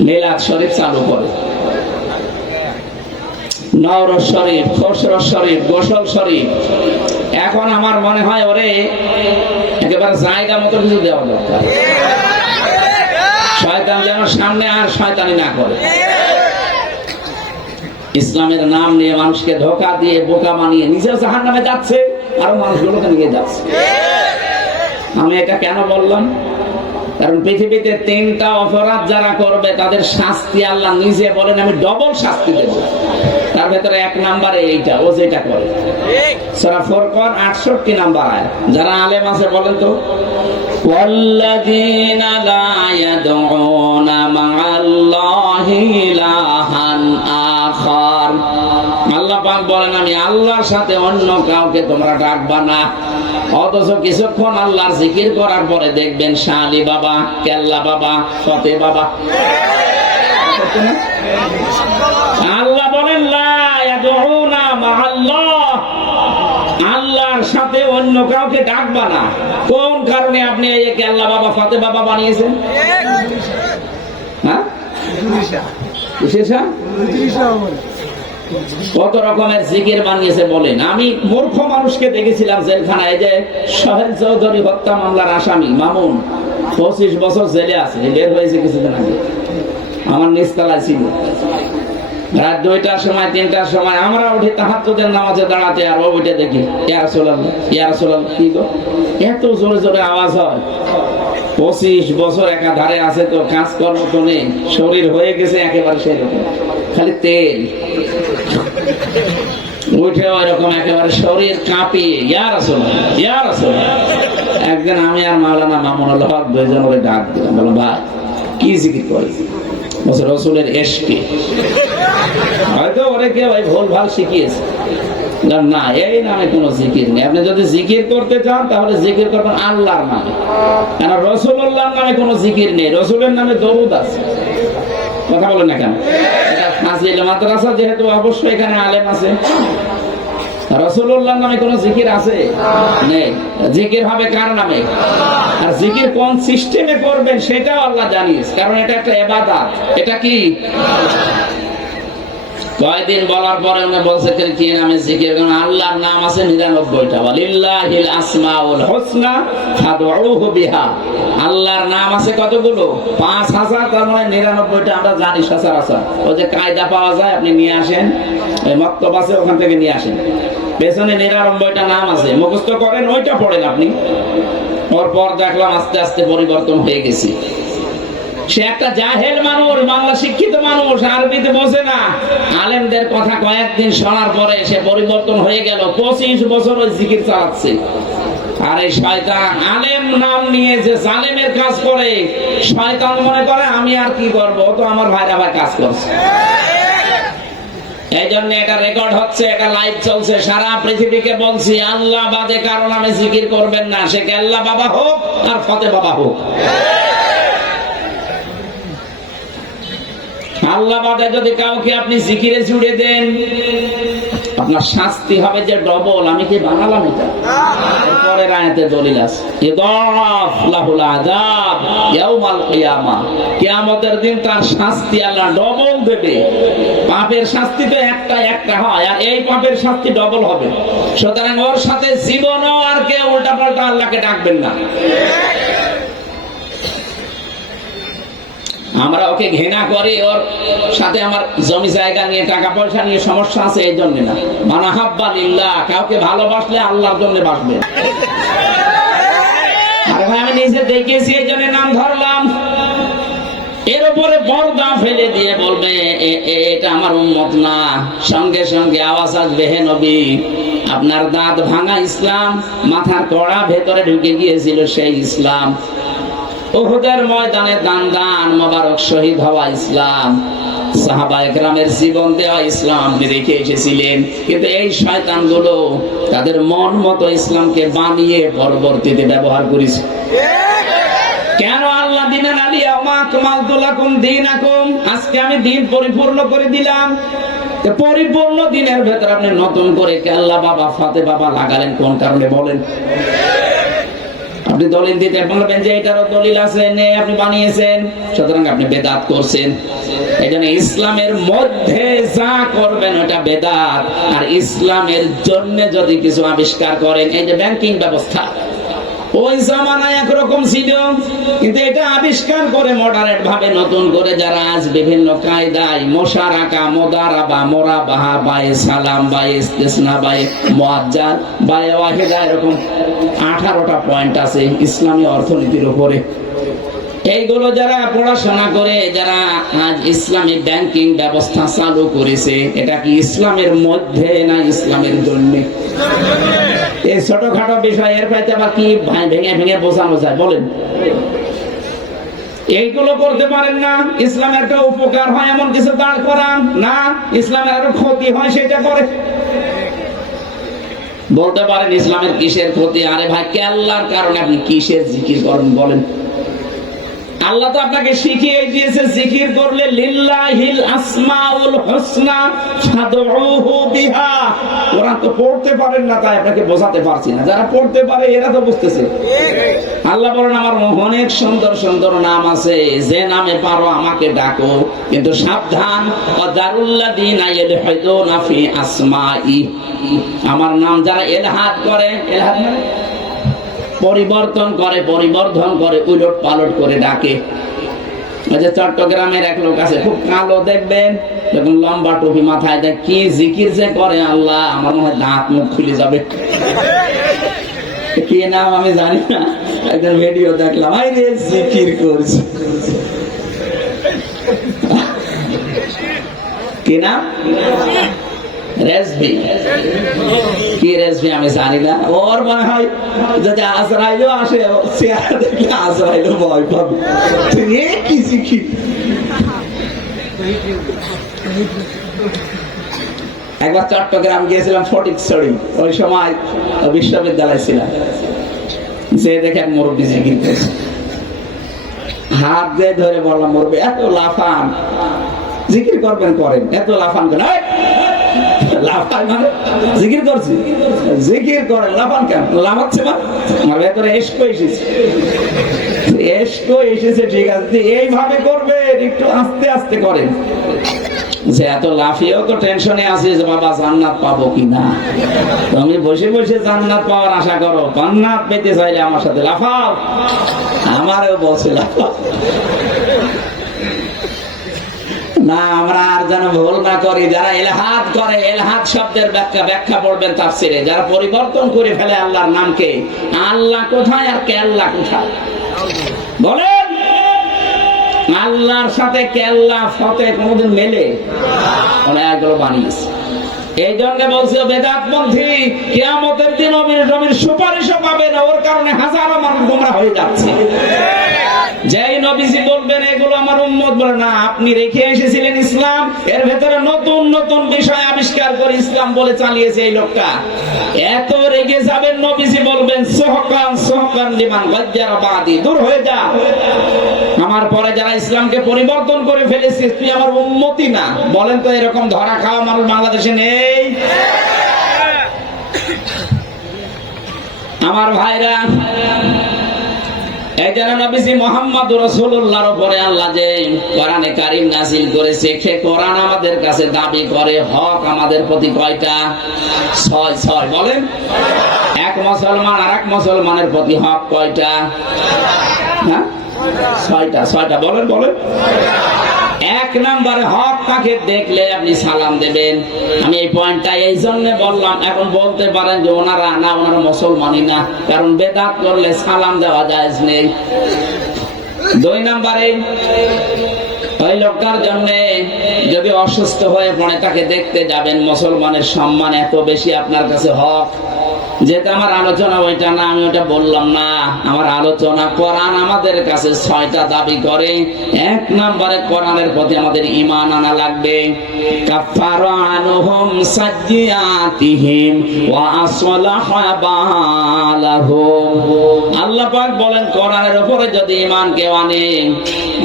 মিলাদ শরীফ চালু করে, নওরোজ শরীফ, খসরত শরীফ, গোসল শরীফ। এখন আমার মনে হয় ওরে একেবারে জায়গা মতো কিছু দেওয়া দরকার। শয়তান যেন সামনে আর শয়তানি না করে। ইসলামের নাম নিয়ে মানুষকে ধোঁকা দিয়ে বোকা বানিয়ে নিজেও জাহান্নামে যাচ্ছে, আরো মানুষগুলোকে নিয়ে যাচ্ছে। আমি এটা কেন বললাম? কারণ পৃথিবীতে 3টা অপরাধ যারা করবে তাদের শাস্তি আল্লাহ নিজে বলেন আমি ডবল শাস্তি দেব। তার ভেতরে 1 নম্বরে এইটা, ও যেটা করে। সূরা ফুরকান 68 নম্বর আয়াত। যারা আলেম আছে বলেন তো, ওয়াল্লাযীনা লা ইয়াদউনা মা'আল্লাহি ইলাহান আখার। আল্লাহ পাক বলেন আমি আল্লাহর সাথে অন্য কাউকে তোমরা ডাকবা না। অথচ কিছুক্ষণ আল্লাহর জিকির করার পরে দেখবেন শালি বাবা, কেল্লা বাবা, ফতে বাবা। আল্লাহ বলেন লা ইয়াদউনা মা'আল্লাহ, আল্লাহর সাথে অন্য কাউকে ডাকবা না। কোন কারণে আপনি এই কেল্লা বাবা, ফতে বাবা বানিয়েছেন? হ্যাঁ, কত রকমের জিকির বানিয়েছে বলেন। আমি মূর্খ মানুষকে দেখেছিলাম জেলখানায়, যে সোহেল চৌধুরী হত্যা মামলার আসামি মামুন 25 বছর জেলে আছে, বের হয়েছে কিছুদিন আগে। আমার নিচতলায় ছিল। রাত 2টার সময় 3টার সময় আমরা উঠি তাহাজ্জুদের নামাজে দাঁড়াতে, আর ও উঠে দেখি ইয়া রাসূলুল্লাহ, ইয়া রাসূলুল্লাহ। কি গো, এত জোরে জোরে আওয়াজ হয়। 25 বছর একাধারে আছে তো, কাজকর্ম তো নেই, শরীর হয়ে গেছে একেবারে সেরকম, খালি তেল উঠে ওইরকম একেবারে শরীর কাঁপিয়ে ইয়া রাসূলুল্লাহ, ইয়া রাসূলুল্লাহ। একদিন আমি আর মাওলানা মামুনুল হক 2 জন ওরে ডাক দিলাম, বললাম ভাই কি জিকির করে? বলছে রাসূলের ইশকে। হয়তো ওরে কেউ ভুল ভাল শিখিয়েছে। না, এই নামে কোনো জিকির নেই। আপনি যদি জিকির করতে চান তাহলে জিকির করবেন আল্লাহর নামে, কেন রাসূলুল্লাহর নামে কোনো জিকির নেই। রাসূলের নামে দরুদ আছে। কথা বলেন না কেন? এটা ফাজিল মাদ্রাসা, যেহেতু অবশ্যই এখানে আলেম আছে। রাসূলুল্লাহর নামে কোনো জিকির আছে? নেই। জিকির হবে কার নামে? আর জিকির কোন সিস্টেমে করবেন সেটাও আল্লাহ জানিয়েছে, কারণ এটা একটা ইবাদত। এটা কি? কয়দিন বলার পরে উনি বলছে কি নামে জিকির? আল্লাহর নাম আছে 99টা। ওয়ালিল্লাহিল আসমাউল হুসনা ফাদউহু বিহা। আল্লাহর নাম আছে কতগুলো? 5000। তার মানে 99টা আমরা জানি সচরাচর। ওই যে কায়দা পাওয়া যায়, আপনি নিয়ে আসেন, ওই মক্তব আছে ওখান থেকে নিয়ে আসেন। পেছনে 99টা নাম আছে, মুখস্থ করেন, ওইটা পড়েন আপনি। পর দেখলাম আস্তে আস্তে পরিবর্তন হয়ে গেছে। সে একটা জাহেল মানুষ, বাংলা শিক্ষিত মানুষ, আরবিতে বোঝে না। আলেমদের কথা কয়েকদিন শোনার পরে সে পরিবর্তন হয়ে গেল। 25 বছর ওই জিকির চালাচ্ছে। আর এই শয়তান আলেম নাম নিয়ে যে জালেমের কাজ করে, শয়তান মনে করে আমি আর কি করবো, তো আমার ভাইরা ভাই কাজ করছে। এই জন্য এটা রেকর্ড হচ্ছে, এটা লাইভ চলছে। সারা পৃথিবীকে বলছি আল্লাহ বাদে কারো নামে জিকির করবেন না, সে কেল্লা বাবা হোক আর ফতে বাবা হোক। আল্লাহ বাদে যদি কাউকে আপনি জিকিরে জুড়ে দেন, আপনার শাস্তি হবে যে ডবল। আমি কি বানালাম এটা? পরের আয়াতে দলিল আছে, ইদাফ লাহুল আযাব ইয়াউমাল কিয়ামা, কিয়ামতের দিন তার শাস্তি আল্লাহ ডবল দেবে। পাপের শাস্তি তো একটা হয়, আর এই পাপের শাস্তি ডবল হবে। সুতরাং ওর সাথে জীবনও আর কেউ উল্টাপাল্টা আল্লাহকে ডাকবেন না। আমরা ওকে ঘৃণা করি, ওর সাথে আমার জমি জায়গা নিয়ে টাকা পয়সা নিয়ে সমস্যা আছে এই জন্য না। মানা হাব্বা লিল্লাহ, কাউকে ভালোবাসলে আল্লাহর জন্য বাসবে। আরে ভাই আমি নিজে দেখেছি এই জন্য নাম ধরলাম। এর উপরে পর্দা ফেলে দিয়ে বলবে এটা আমার উম্মত না, সঙ্গে সঙ্গে আওয়াজ আসবে, হে নবী আপনার দাঁত ভাঙা ইসলাম, মাথার কড়া ভেতরে ঢুকে গিয়েছিল সেই ইসলাম, উহুদের ময়দানে দান মোবারক শহীদ হওয়া ইসলাম, সাহাবায়ে কেরামের জীবন দেওয়া ইসলাম আপনি রেখে এসেছিলেন। কিন্তু এই শয়তানগুলো তাদের মন মতো ইসলামকে বানিয়ে পরবর্তীতে ব্যবহার করেছে। কেন আল্লাহ দিনান আলিয়া মা আকমালতু লাকুম দীনাকুম, আজকে আমি দিন পরিপূর্ণ করে দিলাম। পরিপূর্ণ দিনের ভেতর আপনি নতুন করে কেল্লা বাবা ফাতে বাবা লাগালেন কোন কারণে বলেন? আপনি দলিল দিতে বলবেন যে এটারও দলিল আছে, নেই আপনি বানিয়েছেন, সুতরাং আপনি বেদাত করছেন। এই জন্য ইসলামের মধ্যে যা করবেন ওটা বেদাত। আর ইসলামের জন্য যদি কিছু আবিষ্কার করেন, এই যে ব্যাংকিং ব্যবস্থা ওই জামানায় একরকম ছিল, কিন্তু এটা আবিষ্কার করে মডারেট ভাবে নতুন করে যারা আজ বিভিন্ন কায়দায় মোশারাকা, মুদারাবা, মুরাবাহা, বায়ে সালাম, বায়ে ইস্তিসনা, বায়ে মুআজ্জাল, বায়ে ওয়াহিদা, এরকম 18টা পয়েন্ট আছে ইসলামী অর্থনীতির উপরে। এইগুলো যারা পড়াশোনা করে, যারা আজ ইসলামী ব্যাংকিং ব্যবস্থা চালু করেছে, এটা কি ইসলামের মধ্যে না ইসলামের জন্য? এই ছোটখাটো বিষয় এর পাইতে আবার কি ভেঙে ভেঙে বোঝানো যায় বলেন? এইগুলো করতে পারেন না। ইসলামের একটা উপকার হয় এমন কিছু দাঁড় করান না, ইসলামের একটা ক্ষতি হয় সেটা করে। বলতে পারেন ইসলামের কিসের ক্ষতি? আরে ভাই কেল্লার কারণে আপনি কিসের জিকির করেন বলেন? আল্লাহ তো আপনাকে শিখিয়ে দিয়েছে জিকির করলে লিল্লাহিল আসমাউল হুসনা ফাদউহু বিহা। কোরআন তো পড়তে পারেন না, তাই আপনাকে বোঝাতে পারছি না। যারা পড়তে পারে এরা তো বুঝতেছে। আল্লাহ বলেন আমার অনেক সুন্দর সুন্দর নাম আছে, যে নামে পারো আমাকে ডাকো, কিন্তু সাবধান, ওয়াদারুল্লাযিনা ইয়ালহাদুনা ফি আসমাই, আমার নাম যারা ইলহাদ করে, ইলহাদ মানে পরিবর্তন করে, পরিবর্ধন করে, উলট পালট করে ডাকে। যে চট্টগ্রামের এক লোক আছে খুব কালো, দেখবেন যখন লম্বা টুপি মাথায় দেয়, কি জিকির যে করে আল্লাহ, আমার মনে হয় দাঁত মুখ খুলে যাবে। কি নাম আমি জানি না, একজন ভিডিও দেখলাম, আই রে জিকির করছে। কি নাম? রেজবি। কি রেজবি আমি জানি না। ওর মনে হয় যদি আজরাইলও আসে, চেহারা দেখলে আজরাইলও ভয় পাবে। কি জিকির! একবার চট্টগ্রাম গিয়েছিলাম ফটিকছড়ি, ওই সময় বিশ্ববিদ্যালয় ছিলাম। যে দেখে মুরব্বী জিকির করছে, হাত দিয়ে ধরে বললাম মুরব্বী এত লাফান, জিকির করবেন করেন, এত লাফান করেন। লাফান মানে জিকির করছি, জিকির করেন, লাফান কেন? লাফাচ্ছে না, আমার ভেতরে এসকো এসেছে, এসকো এসেছে, ঠিক আছে এইভাবে করবেন, একটু আস্তে আস্তে করেন। যে এত লাফিয়েও তো টেনশনে আছে যে বাবা জান্নাত পাবো কিনা। তুমি বসে বসে জান্নাত পাওয়ার আশা করো, জান্নাত পেতে চাইলে আমার সাথে লাফাও। আমারও বলছে লাফাও না। আমরা আর যেন ভুল না করি, যারা ইলহাদ করে, ইলহাদ শব্দের ব্যাখ্যা পড়বেন তাফসিরে, যারা পরিবর্তন করে ফেলে আল্লাহর নামকে, আল্লাহ কোথায় আর কেল্লা কোথায় বলেন? আল্লাহর সাথে কেল্লা ফতে কোনদিন মেলে? অনেকগুলো বানিয়েছে। এই জন্য বলছে বেদাতপন্থী কিয়ামতের দিন নবীর সুপারিশও পাবে না, ওর কারণে হাজারো মানুষ গোমরা হয়ে যাচ্ছে। যেই নবীজি বলবেন এগুলো আমার উম্মত, বলে না আপনি রেখে এসেছিলেন ইসলাম, এর ভেতরে নতুন নতুন বিষয় আবিষ্কার করে ইসলাম বলে চালিয়েছে এই লোকটা। এত রেগে যাবেন, নবীজি বলবেন সুহকান সুহকান লিমান গাজ্জারা বাদি, দূর হয়ে যা, আমার পরে যারা ইসলামকে পরিবর্তন করে ফেলেছে তুই আমার উম্মতি না। বলেন তো এরকম ধরা খাওয়া মানুষ বাংলাদেশে নেই? আমার ভাইরা, এই জন্য নবীজি মুহাম্মদুর রাসূলুল্লাহর উপরে আল্লাহ যে কোরআনে কারীম নাযিল করেছে, সে কোরআন আমাদের কাছে দাবি করে হক আমাদের প্রতি কয়টা? 6 বলেন। এক মুসলমান আর এক মুসলমানের প্রতি হক কয়টা? হ্যাঁ, 6টা বলেন বলেন। এক নম্বরে হক, তাকে দেখলে আপনি সালাম দেবেন। আমি এই পয়েন্টটা এই জন্য বললাম। এখন বলতে পারেন যে ওনারা মুসলমানই না, কারণ বেদাত করলে সালাম দেওয়া জায়েজ নেই। 2 নম্বরে ওই লোকটার জন্য যদি অসুস্থ হয়ে পড়ে তাকে দেখতে যাবেন, মুসলমানের সম্মান এত বেশি আপনার কাছে হক। যেটা আমার আলোচনা ওইটা না, আমি ওটা বললাম না। আমার আলোচনা কোরআন আমাদের কাছে 6টা দাবি করে। 1 নম্বরে কোরআনের প্রতি আমাদের ঈমান আনা লাগবে। কাফারা আনহুম সাজ্জিয়াতিহিম ওয়া আসলাহা বালাহুম। আল্লাহ পাক বলেন কোরআনের উপরে যদি ঈমান কেউ আনে,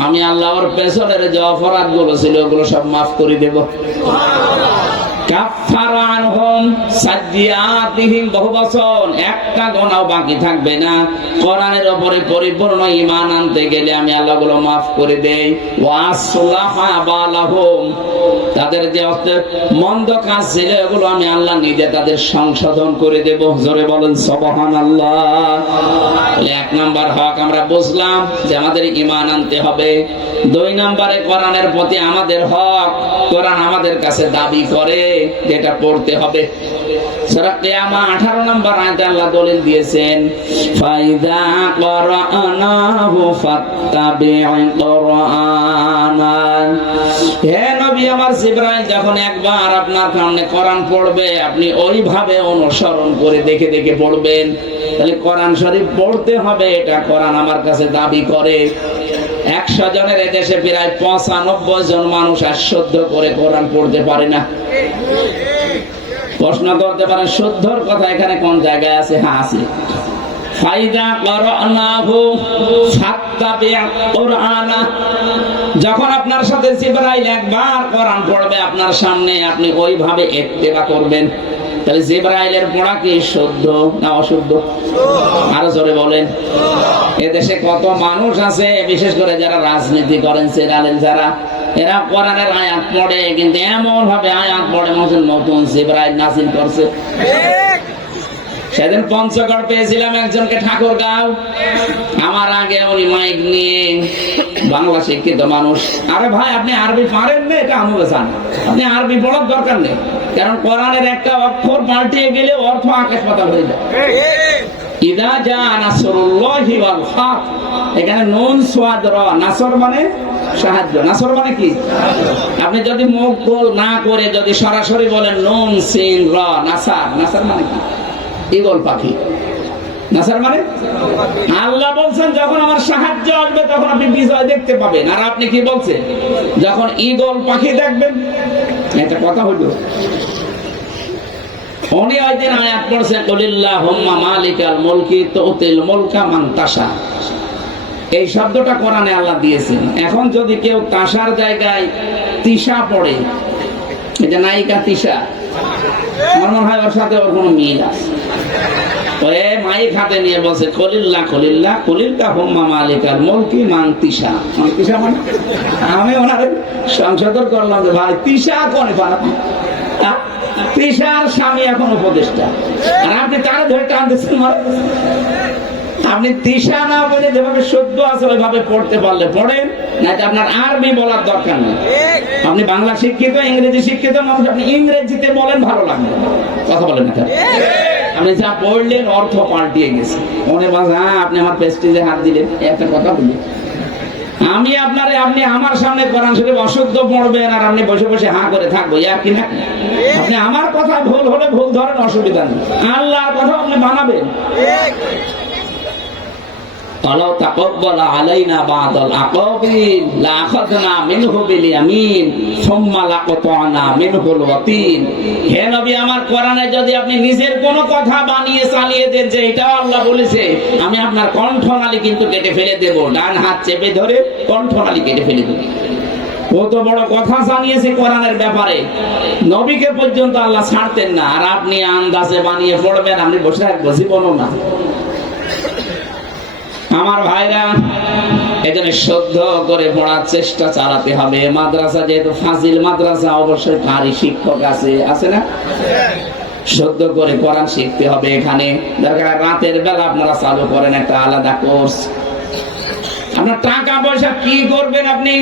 আমি আল্লাহ ওর পেছনের যে অপরাধগুলো ছিল ওগুলো সব মাফ করে দেব। কাফারা আনহুম সাজ্জিয়াতিহিম, বহু বছর একটা গুনাহ বাকি থাকবে না। কোরআনের উপরে পরিপূর্ণ ঈমান আনতে গেলে আমি আল্লাহ গুলো মাফ করে দেই। ওয়া আসলাহা বালাহুম, তাদের যে মন্দ কাজ ছিল এগুলো আমি আল্লাহ নিজে তাদের সংশোধন করে দেব। জোরে বলেন সুবহানাল্লাহ। 1 নাম্বার হক আমরা বুঝলাম যে আমাদের ঈমান আনতে হবে। 2 নম্বরে কোরআনের প্রতি আমাদের হক, কোরআন আমাদের কাছে দাবি করে, যেটা পড়তে হবে। সূরা কিয়ামা 18 নম্বর আয়াতে আল্লাহ দলিল দিয়েছেন, ফাইযা ক্বরানাহু ফাত্তাবি' কুরআনা। হে নবী আমার, জিবরাইল যখন একবার আপনার সামনে কোরআন পড়বে, আপনি ওইভাবে অনুসরণ করে দেখে দেখে পড়বেন। তাহলে কোরআন শরীফ পড়তে হবে, এটা কোরআন আমার কাছে দাবি করে। 100 জনের এদেশে প্রায় 95 জন মানুষ আর শুদ্ধ করে কোরআন পড়তে পারে না। প্রশ্ন করতে পারেন শুদ্ধর কথা এখানে কোন জায়গায় আছে? হ্যাঁ আছে। ফাইদা ক্বরানাহু ফাত্তাবি' কুরআনা, যখন আপনার সাথে জিবরাইল একবার কোরআন পড়বে আপনার সামনে, আপনি ওইভাবে ইত্তেবা করবেন। তাহলে জিবরাইলের পড়া কি শুদ্ধ না অশুদ্ধ? আরো জোরে বলেন। এদেশে কত মানুষ আছে, বিশেষ করে যারা রাজনীতি করেন, সেরালেন যারা, এরা কোরআনের আয়াত পড়ে, কিন্তু এমন ভাবে আয়াত পড়ে মনে নতুন জিবরাইল নাযিল করছে। সেদিন পঞ্চগড় পেয়েছিলাম একজনকে, ঠাকুরগাঁও। আমার আগে উনি মাইক নিয়ে, বাংলা শিক্ষিত মানুষ, আরে ভাই আপনি আরবি পারেন না, এটা আমিও জানি, আপনি আরবি পড়ার দরকার নেই, কারণ কোরআনের একটা অক্ষর পাল্টিয়ে গেলে অর্থ আকাশ পাতাল হয়ে যায়। ইদা জা নাসরুল্লাহি ওয়াল ফাত, এখানে নুন সাদ র, নাসর মানে সাহায্য, নাসর মানে কি? আপনি যদি মুখ গোল না করে যদি সরাসরি বলেন নুন সিন র নাসার, নাসার মানে কি? ঈগল পাখি। নাসার মানে আল্লাহ বলছেন যখন আমার সাহায্য আসবে তখন আপনি বিজয় দেখতে পাবেন। আর আপনি কি বলছেন? যখন ঈগল পাখি দেখবেন। এটা কথা হইল। উনি ওই দিন আয়াত পড়ছেন, কুলিল্লাহুম্মা মালিকাল মুলকি তুতিল মুলকা মান তাশা। এই শব্দটা কোরআনে আল্লাহ দিয়েছেন। এখন যদি কেউ তাশার জায়গায় তিশা পড়ে, এটা নায়িকা তিশা, আমার মনে হয় ওর সাথে ওর কোনো মিল আছে। ওই মাইক হাতে নিয়ে বলছে কলিল্লাহ কলিল্লাহ কলিল্লাহ হুম্মা মালিকাল মুলকি মান তিশা। তিশা মানে আমি ওনারে সংশোধন করলাম যে ভাই তিশা কোনে পারা, তিশার স্বামী এখন উপদেষ্টা, আর আপনি তারা ধরে টানতেছেন। আপনি তিশা না বলে যেভাবে শুদ্ধ আছে ওইভাবে পড়তে পারলে পড়েন, না আপনার আরবি বলার দরকার নেই। আপনি বাংলা শিক্ষিত, ইংরেজি শিক্ষিত মানুষ, আপনি ইংরেজিতে বলেন, ভালো লাগবে, কথা বলেন না। আপনি যা পড়লেন অর্থ পাল্টিয়ে গেছে। মনে বাজা আপনি আমার প্রেস্টিজে হাত দিলেন, একটা কথা বলি। আমি আপনারে, আপনি আমার সামনে কোরআন শরীফ অশুদ্ধ পড়বেন আর আপনি বসে বসে হাঁ করে থাকবো, আর কি না? আপনি আমার কথা ভুল হলে ভুল ধরেন, অসুবিধা নেই। আল্লাহর কথা আপনি বানাবেন। আল্লাহ তাকাব্বালা আলাইনা বাদাল আকাবিল লা আখাযনা মিনহু বিল ইয়ামিন সুম্মা লাকাতানা মিনহুল ওয়াতিন। হে নবী আমার, কোরআনে যদি আপনি নিজের কোন কথা বানিয়ে চালিয়ে দেন যে এটা আল্লাহ বলেছে, আমি আপনার কণ্ঠনালী কিন্তু কেটে ফেলে দেব, ডান হাত চেপে ধরে কণ্ঠনালী কেটে ফেলে দেব। কত বড় কথা জানিয়েছে কোরআনের ব্যাপারে, নবীকে পর্যন্ত আল্লাহ ছাড়তেন না। আর আপনি আন্দাজে বানিয়ে পড়বেন, আপনি বসে থাকবো, জীবনও না। আমার ভাইরা, এজন্য শুদ্ধ করে পড়ার চেষ্টা চালাতে হবে। মাদ্রাসা যেহেতু ফাজিল মাদ্রাসা, অবশ্যই কারি শিক্ষক আছে না? শুদ্ধ করে কোরআন শিখতে হবে। এখানে দরকার রাতের বেলা আপনারা চালু করেন একটা আলাদা কোর্স। আপনার টাকা পয়সা কি করবেন? আপনি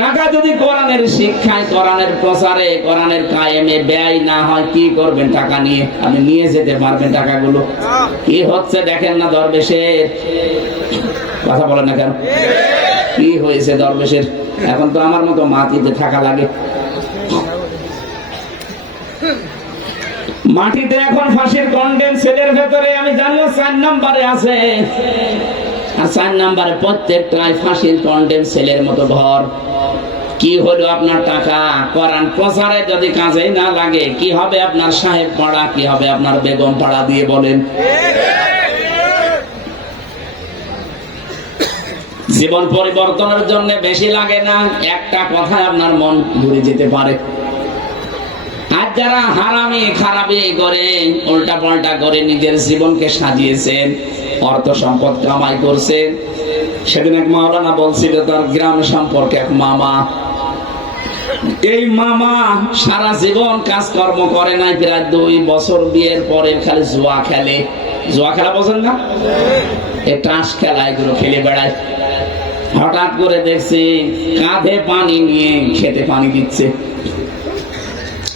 টাকা যদি কোরআনের শিক্ষায়, কোরআনের প্রচারে, কোরআনের কায়েমে ব্যয় না হয়, কি করবেন টাকা নিয়ে? আপনি নিয়ে যেতে পারবেন টাকাগুলো? কি হচ্ছে দেখেন না দরবেশের? কথা বলেন না কেন? কি হয়েছে দরবেশের? এখন তো আমার মতো মাটিতে থাকা লাগে। মাটিতে এখন ফাঁসির কন্ডেম সেলের ভেতরে আমি জানি 4 নম্বরে আছে, আর 4 নম্বরে প্রত্যেকটাই ফাঁসির কন্ডেম সেলের মতো ঘর। কি হলো আপনার টাকা? কোরআন প্রচারে যদি কাজে না লাগে, কি হবে আপনার সাহেব পাড়া, কি হবে আপনার বেগম পাড়া দিয়ে বলেন? জীবন পরিবর্তনের জন্য বেশি লাগে না, একটা কথায় আপনার মন ঘুরে যেতে পারে। আর যারা হারামি খারাপি করে, উল্টা পাল্টা করে নিজের জীবনকে সাজিয়েছেন, অর্থ সম্পদ কামাই করছে। সেদিন এক মাওলানা বলছিল তার গ্রাম সম্পর্কে এক মামা, এই মামা সারা জীবন কাজকর্ম করে নাই, প্রায় 2 বছর বিয়ের পরে খালি জুয়া খেলে। জুয়া খেলা বোঝেন না? এই টাস খেলা এগুলো খেলে বেড়ায়। হঠাৎ করে দেখছি কাঁধে পানি নিয়ে খেতে পানি দিচ্ছে।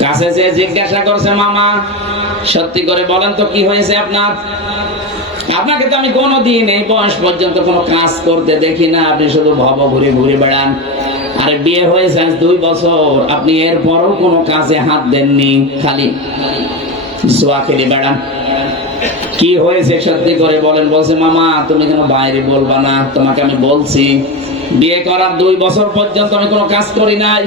কাছে যে জিজ্ঞাসা করছে, মামা সত্যি করে বলেন তো কি হয়েছে আপনার? আপনাকে তো আমি কোনোদিন এই বয়স পর্যন্ত কোনো কাজ করতে দেখি না, আপনি শুধু ভব ঘুরে ঘুরে বেড়ান। আরে বিয়ে হয়েছে 2 বছর, আপনি এরপরও কোনো কাজে হাত দেননি, খালি জুয়া খেলে বেড়ান। কি হয়েছে সত্যি করে বলেন? বলছে, মামা তুমি কেন বাইরে বলবা না? তোমাকে আমি বলছি বিয়ে করার 2 বছর পর্যন্ত আমি কোনো কাজ করি নাই।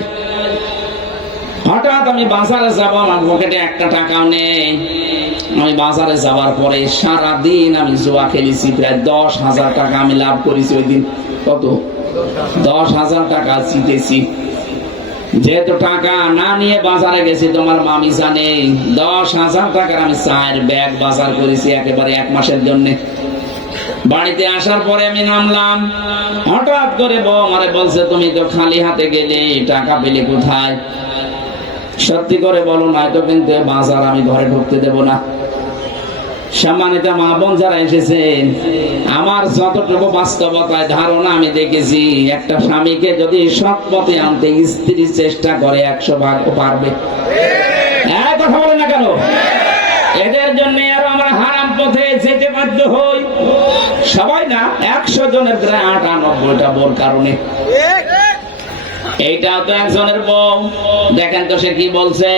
হঠাৎ আমি বাজারে যাবো, আমার পকেটে একটা টাকাও নেই। আমি বাজারে যাওয়ার পরে সারা দিন আমি জুয়া খেলেছি, প্রায় 10,000 টাকা আমি লাভ করেছি ওই দিন। কত? 10,000 টাকা জিতেছি। যেহেতু টাকা না নিয়ে বাজারে গেছি, তোমার মামি জানে 10,000 টাকার আমি 4 ব্যাগ বাজার করেছি একেবারে 1 মাসের জন্য। বাড়িতে আসার পরে আমি নামলাম, হঠাৎ করে বউ আমারে বলছে, তুমি তো খালি হাতে গেলে, টাকা পেলে কোথায়? সত্যি করে বলো, নয়তো কিন্তু বাজার আমি ঘরে ঢুকতে দেব না। সম্মানিত মা বোন যারা এসেছেন, আমার যতটুকু বাস্তবতায় ধারণা আমি দেখেছি, একটা স্বামীকে যদি সৎ পথে আনতে স্ত্রী চেষ্টা করে 100 ভাগ পারবে। কথা বলেন না কেন? এদের জন্য আরো আমরা হারাম পথে যেতে বাধ্য হই। সবাই না, 100 জনের প্রায় 98টা বোর কারণে। এইটাও তো একজনের বউ। দেখেন তো সে কি বলছে,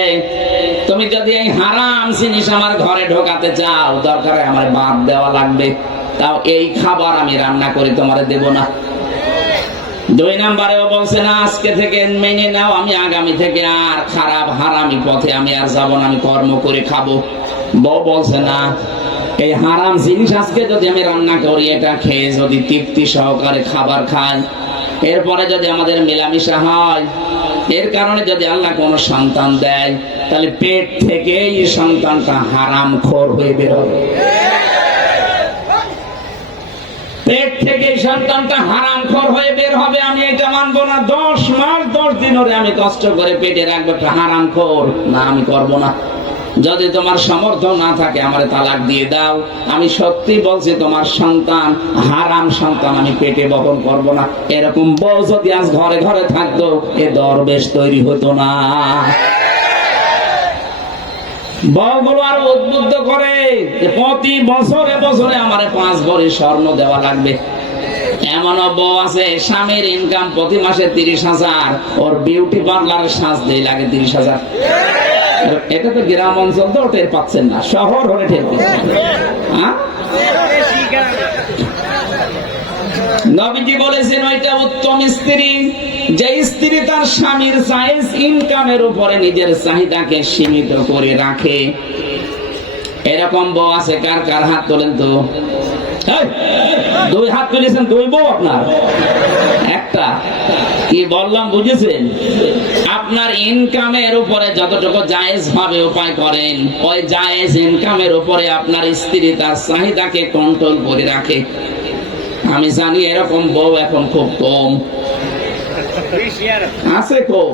তুমি যদি এই হারাম জিনিস আমার ঘরে ঢোকাতে চাও, দরকারে আমার বাদ দেওয়া লাগবে, তাও এই খাবার আমি রান্না করে তোমারে দেব না। 2 নম্বরেও বলছে, না আজকে থেকে মেনে নাও, আমি আগামী থেকে আর খারাপ হারামি পথে আমি আর যাব না, আমি কর্ম করে খাবো। বউ বলছে, না এই হারাম জিনিস আজকে যদি আমি রান্না করি, এটা খেয়ে যদি তৃপ্তি সহকারে খাবার খাই, এরপরে যদি আমাদের মেলামেশা হয়, এর কারণে যদি আল্লাহ কোনো সন্তান দেয়, তাহলে পেট থেকে এই সন্তানটা হারামখোর হয়ে বের হবে। পেট থেকে এই সন্তানটা হারামখোর হয়ে বের হবে। আমি এটা মানবো না। 10 মাস 10 দিন ধরে আমি কষ্ট করে পেটে রাখবো একটা হারামখোর, না আমি করবো না। যদি তোমার সামর্থ্য না থাকে আমারে তালাক দিয়ে দাও। আমি সত্যি বলছি, তোমার সন্তান হারাম সন্তান আমি পেটে বহন করব না। এরকম বউ যদি আজ ঘরে ঘরে থাকতো, এ দরবেশ তৈরি হতো না। বউগুলো আরো উদ্বুদ্ধ করে যে প্রতি বছরে বছরে আমারে 5 ভরি স্বর্ণ দেওয়া লাগবে। এমন বউ আছে, স্বামীর ইনকাম প্রতি মাসে 30,000, ওর বিউটি পার্লারের সাজতেই লাগে 30,000। এটা তো গ্রাম অঞ্চল তো টের পাচ্ছেন না, শহর হলে টের পাচ্ছেন। নবীজি বলেছেন, ওইটা উত্তম স্ত্রী, যে স্ত্রী তার স্বামীর জায়েজ ইনকামের উপরে নিজের চাহিদাকে সীমিত করে রাখে। এরকম বউ আছে কার কার? হাত তোলেন তো। 2 হাত তুলেছেন, 2 বউ আপনার? একটা। কি বললাম বুঝেছেন? আপনার ইনকামের উপরে যতটুকু জায়েজ ভাবে উপায় করেন, ওই জায়েজ ইনকামের উপরে আপনার স্ত্রী তার চাহিদাকে কন্ট্রোল করে রাখে। আমি জানি এরকম বউ এখন খুব কম আছে, কম।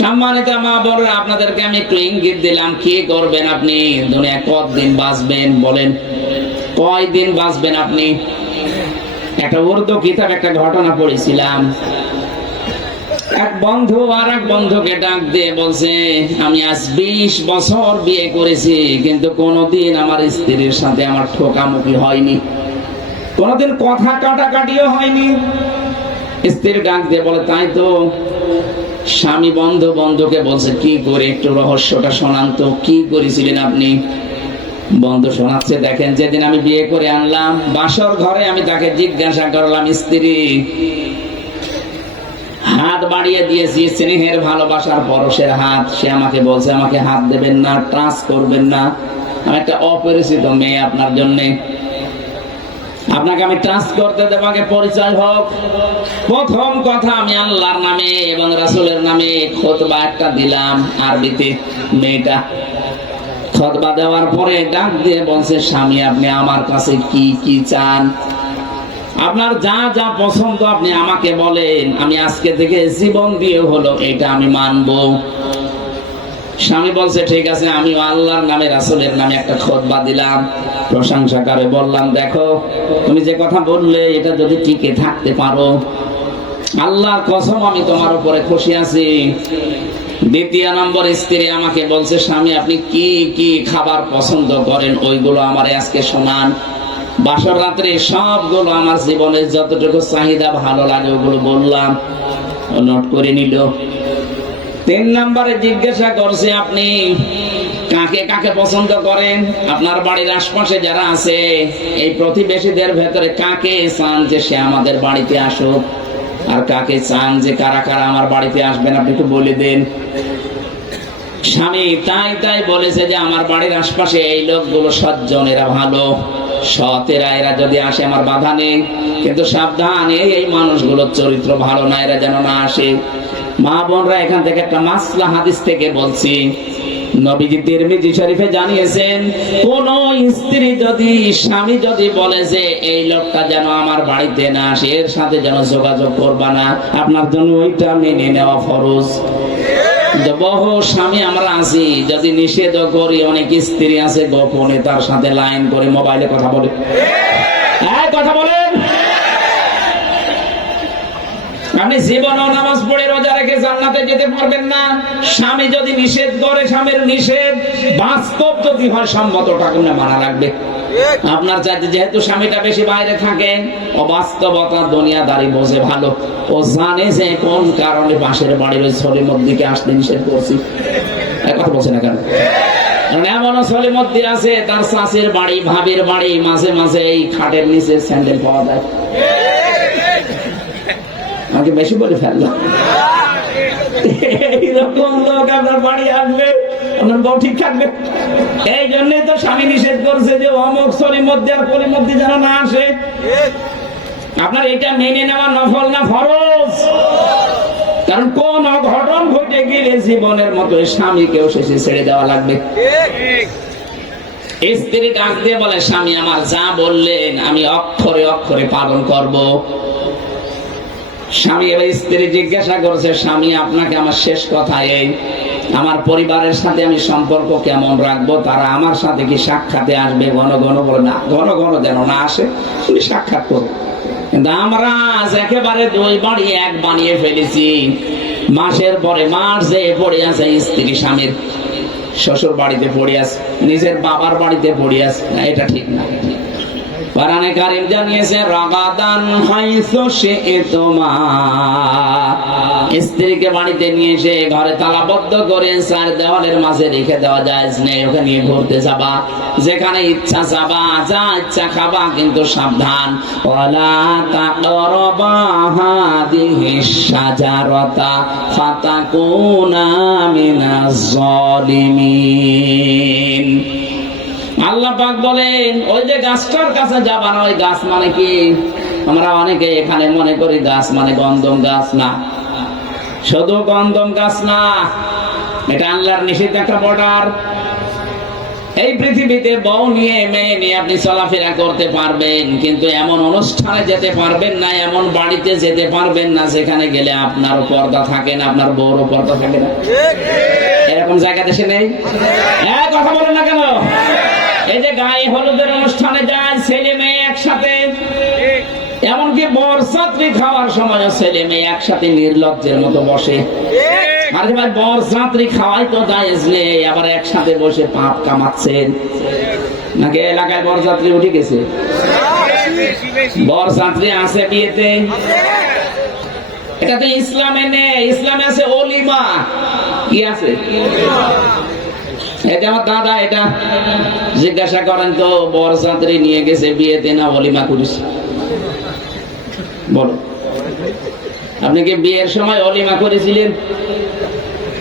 সম্মানিত মা বোনেরা, আপনাদেরকে আমি একটু ইঙ্গিত দিলাম, কি করবেন আপনি দুনিয়া কতদিন বাঁচবেন বলেন? কয়দিন বাঁচবেন আপনি? একটা উর্দু কিতাব একটা ঘটনা পড়েছিলাম। এক বন্ধু আর এক বন্ধুকে ডাক দিয়ে বলছে, আমি আজ 20 বছর বিয়ে করেছি, কিন্তু কোনোদিন আমার স্ত্রীর সাথে আমার ঠোকামুখি হয়নি, কোনোদিন কথা কাটাকাটিও হয়নি। স্ত্রীর ডাক দিয়ে বলে, তাই তো। স্বামী বন্ধুকে বলছে, কি করে, একটু রহস্যটা শোনান তো, কি করেছিলেন আপনি? বন্ধু শোনাচ্ছে, দেখেন, যেদিন আমি বিয়ে করে আনলাম বাসর ঘরে আমি তাকে জিজ্ঞাসা করলাম, স্ত্রী, হাত বাড়িয়ে দিয়েছি স্নেহের ভালোবাসার পরশের হাত, সে আমাকে বলছে আমাকে হাত দেবেন না, টাচ করবেন না, আমি একটা অপরিচিত মেয়ে, আপনার জন্যে আপনাকে আমি টাচ করতে দেব, আগে পরিচয় হোক। প্রথম কথা, আমি আল্লাহর নামে এবং রাসূলের নামে খুতবা একটা দিলাম আরবিতে। মেয়েটা খুতবা দেওয়ার পরে ডাক দিয়ে বলছে, স্বামী, আপনি আমার কাছে কি কি চান? আপনার যা যা পছন্দ আপনি আমাকে বলেন, আমি আজকে থেকে জীবন দিয়ে হলো এটা আমি মানবো। স্বামী বলছে, ঠিক আছে। আমি আল্লাহর নামে রাসূলের নামে একটা খুতবা দিলাম, প্রশংসা করে বললাম, দেখো, তুমি যে কথা বললে এটা যদি টিকে থাকতে পারো, আল্লাহর কসম আমি তোমার উপরে খুশি আছি। দ্বিতীয় নম্বর, স্ত্রী আমাকে বলছে, স্বামী, আপনি কি কি খাবার পছন্দ করেন ওইগুলো আমার আজকে শোনান। বাসর রাত্রে সবগুলো আমার জীবনের যতটুকু চাহিদা ভালো লাগে ওগুলো বললাম, নোট করে নিল। 3 নম্বরে জিজ্ঞাসা করছে, আপনি কাকে কাকে পছন্দ করেন? আপনার বাড়ির আশপাশে যারা আছে এই প্রতিবেশীদের ভেতরে কাকে চান যে সে আমাদের বাড়িতে আসুক, আর কাকে চান যে কারা কারা আমার বাড়িতে আসবেন, আপনি একটু বলে দেন। স্বামী তাই বলেছে যে আমার বাড়ির আশপাশে এই লোকগুলো সজ্জন, এরা ভালো, সতেরা, এরা যদি আসে আমার বাধা নেই, কিন্তু সাবধান, এই মানুষগুলোর চরিত্র ভালো না, এরা যেন না আসে। মা বোনরা, এখান থেকে একটা মাসলা হাদিস থেকে বলছি। নবীজি তিরমিজি শরীফে জানিয়েছেন, কোন স্ত্রী যদি, স্বামী যদি বলে যে এই লোকটা যেন আমার বাড়িতে না আসে, এর সাথে যেন যোগাযোগ করবা না, আপনার জন্য ওইটা মেনে নেওয়া ফরজ। বহু স্বামী আমরা আছি, যদি নিষেধ করি, অনেক স্ত্রী আছে গোপনে তার সাথে লাইন করে মোবাইলে কথা বলে। কথা বলেন, আপনি জীবনও নামাজ পড়ে রোজা রেখে জান্নাতে যেতে পারবেন না। স্বামী যদি নিষেধ করে, স্বামীর নিষেধ বাস্তব যদি হয়, সম্মতটা কোনে মানা লাগবে। আপনার চাইতে যেহেতু স্বামীটা বেশি বাইরে থাকেন, অবাস্তবতা দুনিয়াদারি বোঝে ভালো, ও জানে যে কোন কারণে পাশের বাড়ির ওই সলিমদ্দিকে আসতে নিষেধ করছি। কথা বলছে না কেন? এমনও সলিমদ্দি আছে, তার শাশুর বাড়ি, ভাবির বাড়ি, মাঝে মাঝে এই খাটের নিচে স্যান্ডেল পাওয়া যায়। আমাকে বেশি বলে ফেললাম। এইরকম লোক আপনার বাড়ি আসবে, আপনার বউ ঠিক থাকবে। এই জন্যই তো স্বামী নিষেধ করছে যে অমুক সলিমদ্দি আর কলিমদ্দি যেন না আসে। আপনার এটা মেনে নেওয়া নফল না ফরজ? কারণ কোন অঘটন ঘটে গেলে জীবনের মতো স্বামীকেও শেষে ছেড়ে দেওয়া লাগবে। স্ত্রী ডাক দিয়ে বলে, স্বামী, আমার যা বললেন আমি অক্ষরে অক্ষরে পালন করব। স্বামী এবার স্ত্রী জিজ্ঞাসা করছে, স্বামী, আপনাকে আমার শেষ কথা এই, আমার পরিবারের সাথে আমি সম্পর্ক কেমন রাখবো? তারা আমার সাথে কি সাক্ষাতে আসবে? ঘন ঘন বলে না, ঘন ঘন যেন না আসে, তুমি সাক্ষাৎ করো। কিন্তু আমরা আজ একেবারে 2 বাড়ি 1 বানিয়ে ফেলেছি। মাসের পরে মাস যে পড়ে আছে স্ত্রী স্বামীর শ্বশুর বাড়িতে পড়ে আছে, নিজের বাবার বাড়িতে পড়ে আছে, না, এটা ঠিক না। কোরআনে কারীম জানিয়েছে, রাগাদান হাইসু শি'তুমা, স্ত্রীকে বাড়িতে নিয়ে এসে ঘরে তালাবদ্ধ করে 4 দেওয়ালের মাঝে রেখে দেওয়া যায় না। ওখানে নিয়ে ঘুরতে যাবা, যেখানে ইচ্ছা যাবা, যা ইচ্ছা খাবা, কিন্তু সাবধান, ওয়ালা তাকরাবা হাদিহিশ শাজারাতা ফাতাকুনা মিনাজ জালিমিন। আল্লাহ পাক বলেন, ওই যে গাছটার কাছে যাবা না। ওই গাছ মানে কি? আমরা অনেকে এখানে মনে করি গাছ মানে গন্ধম গাছ, না, শুধু গন্ধম গাছ না, এটা আল্লাহর নিষিদ্ধ একটা বর্ডার। এই পৃথিবীতে বউ নিয়ে মেয়ে নিয়ে আপনি চলাফেরা করতে পারবেন, কিন্তু এমন অনুষ্ঠানে যেতে পারবেন না, এমন বাড়িতে যেতে পারবেন না যেখানে গেলে আপনারও পর্দা থাকে না, আপনার বউরও পর্দা থাকে না। এরকম জায়গা দেশে নেই? হ্যাঁ, কথা বলেন না কেন? এই যে গায়ে হলুদের অনুষ্ঠানে যায় ছেলে মেয়ে একসাথে, এমনকি বরযাত্রী খাওয়ার সময় ছেলে মেয়ে একসাথে নির্লজ্জের মতো বসে। আরে ভাই, বরযাত্রী খাওয়াই তো জায়েজ নেই, আবার একসাথে বসে পাপ কামাচ্ছেন নাকি? এলাকায় বরযাত্রী উঠে গেছে? বরযাত্রী আছে বিয়েতে? এটা তো ইসলামে নেই। ইসলামে আছে অলিমা। কি আছে? এটা আমার দাদা, এটা জিজ্ঞাসা করেন তো, বরযাত্রী নিয়ে গেছে বিয়েতে না অলিমা করিস? বলো, আপনি কি বিয়ের সময় অলিমা করেছিলেন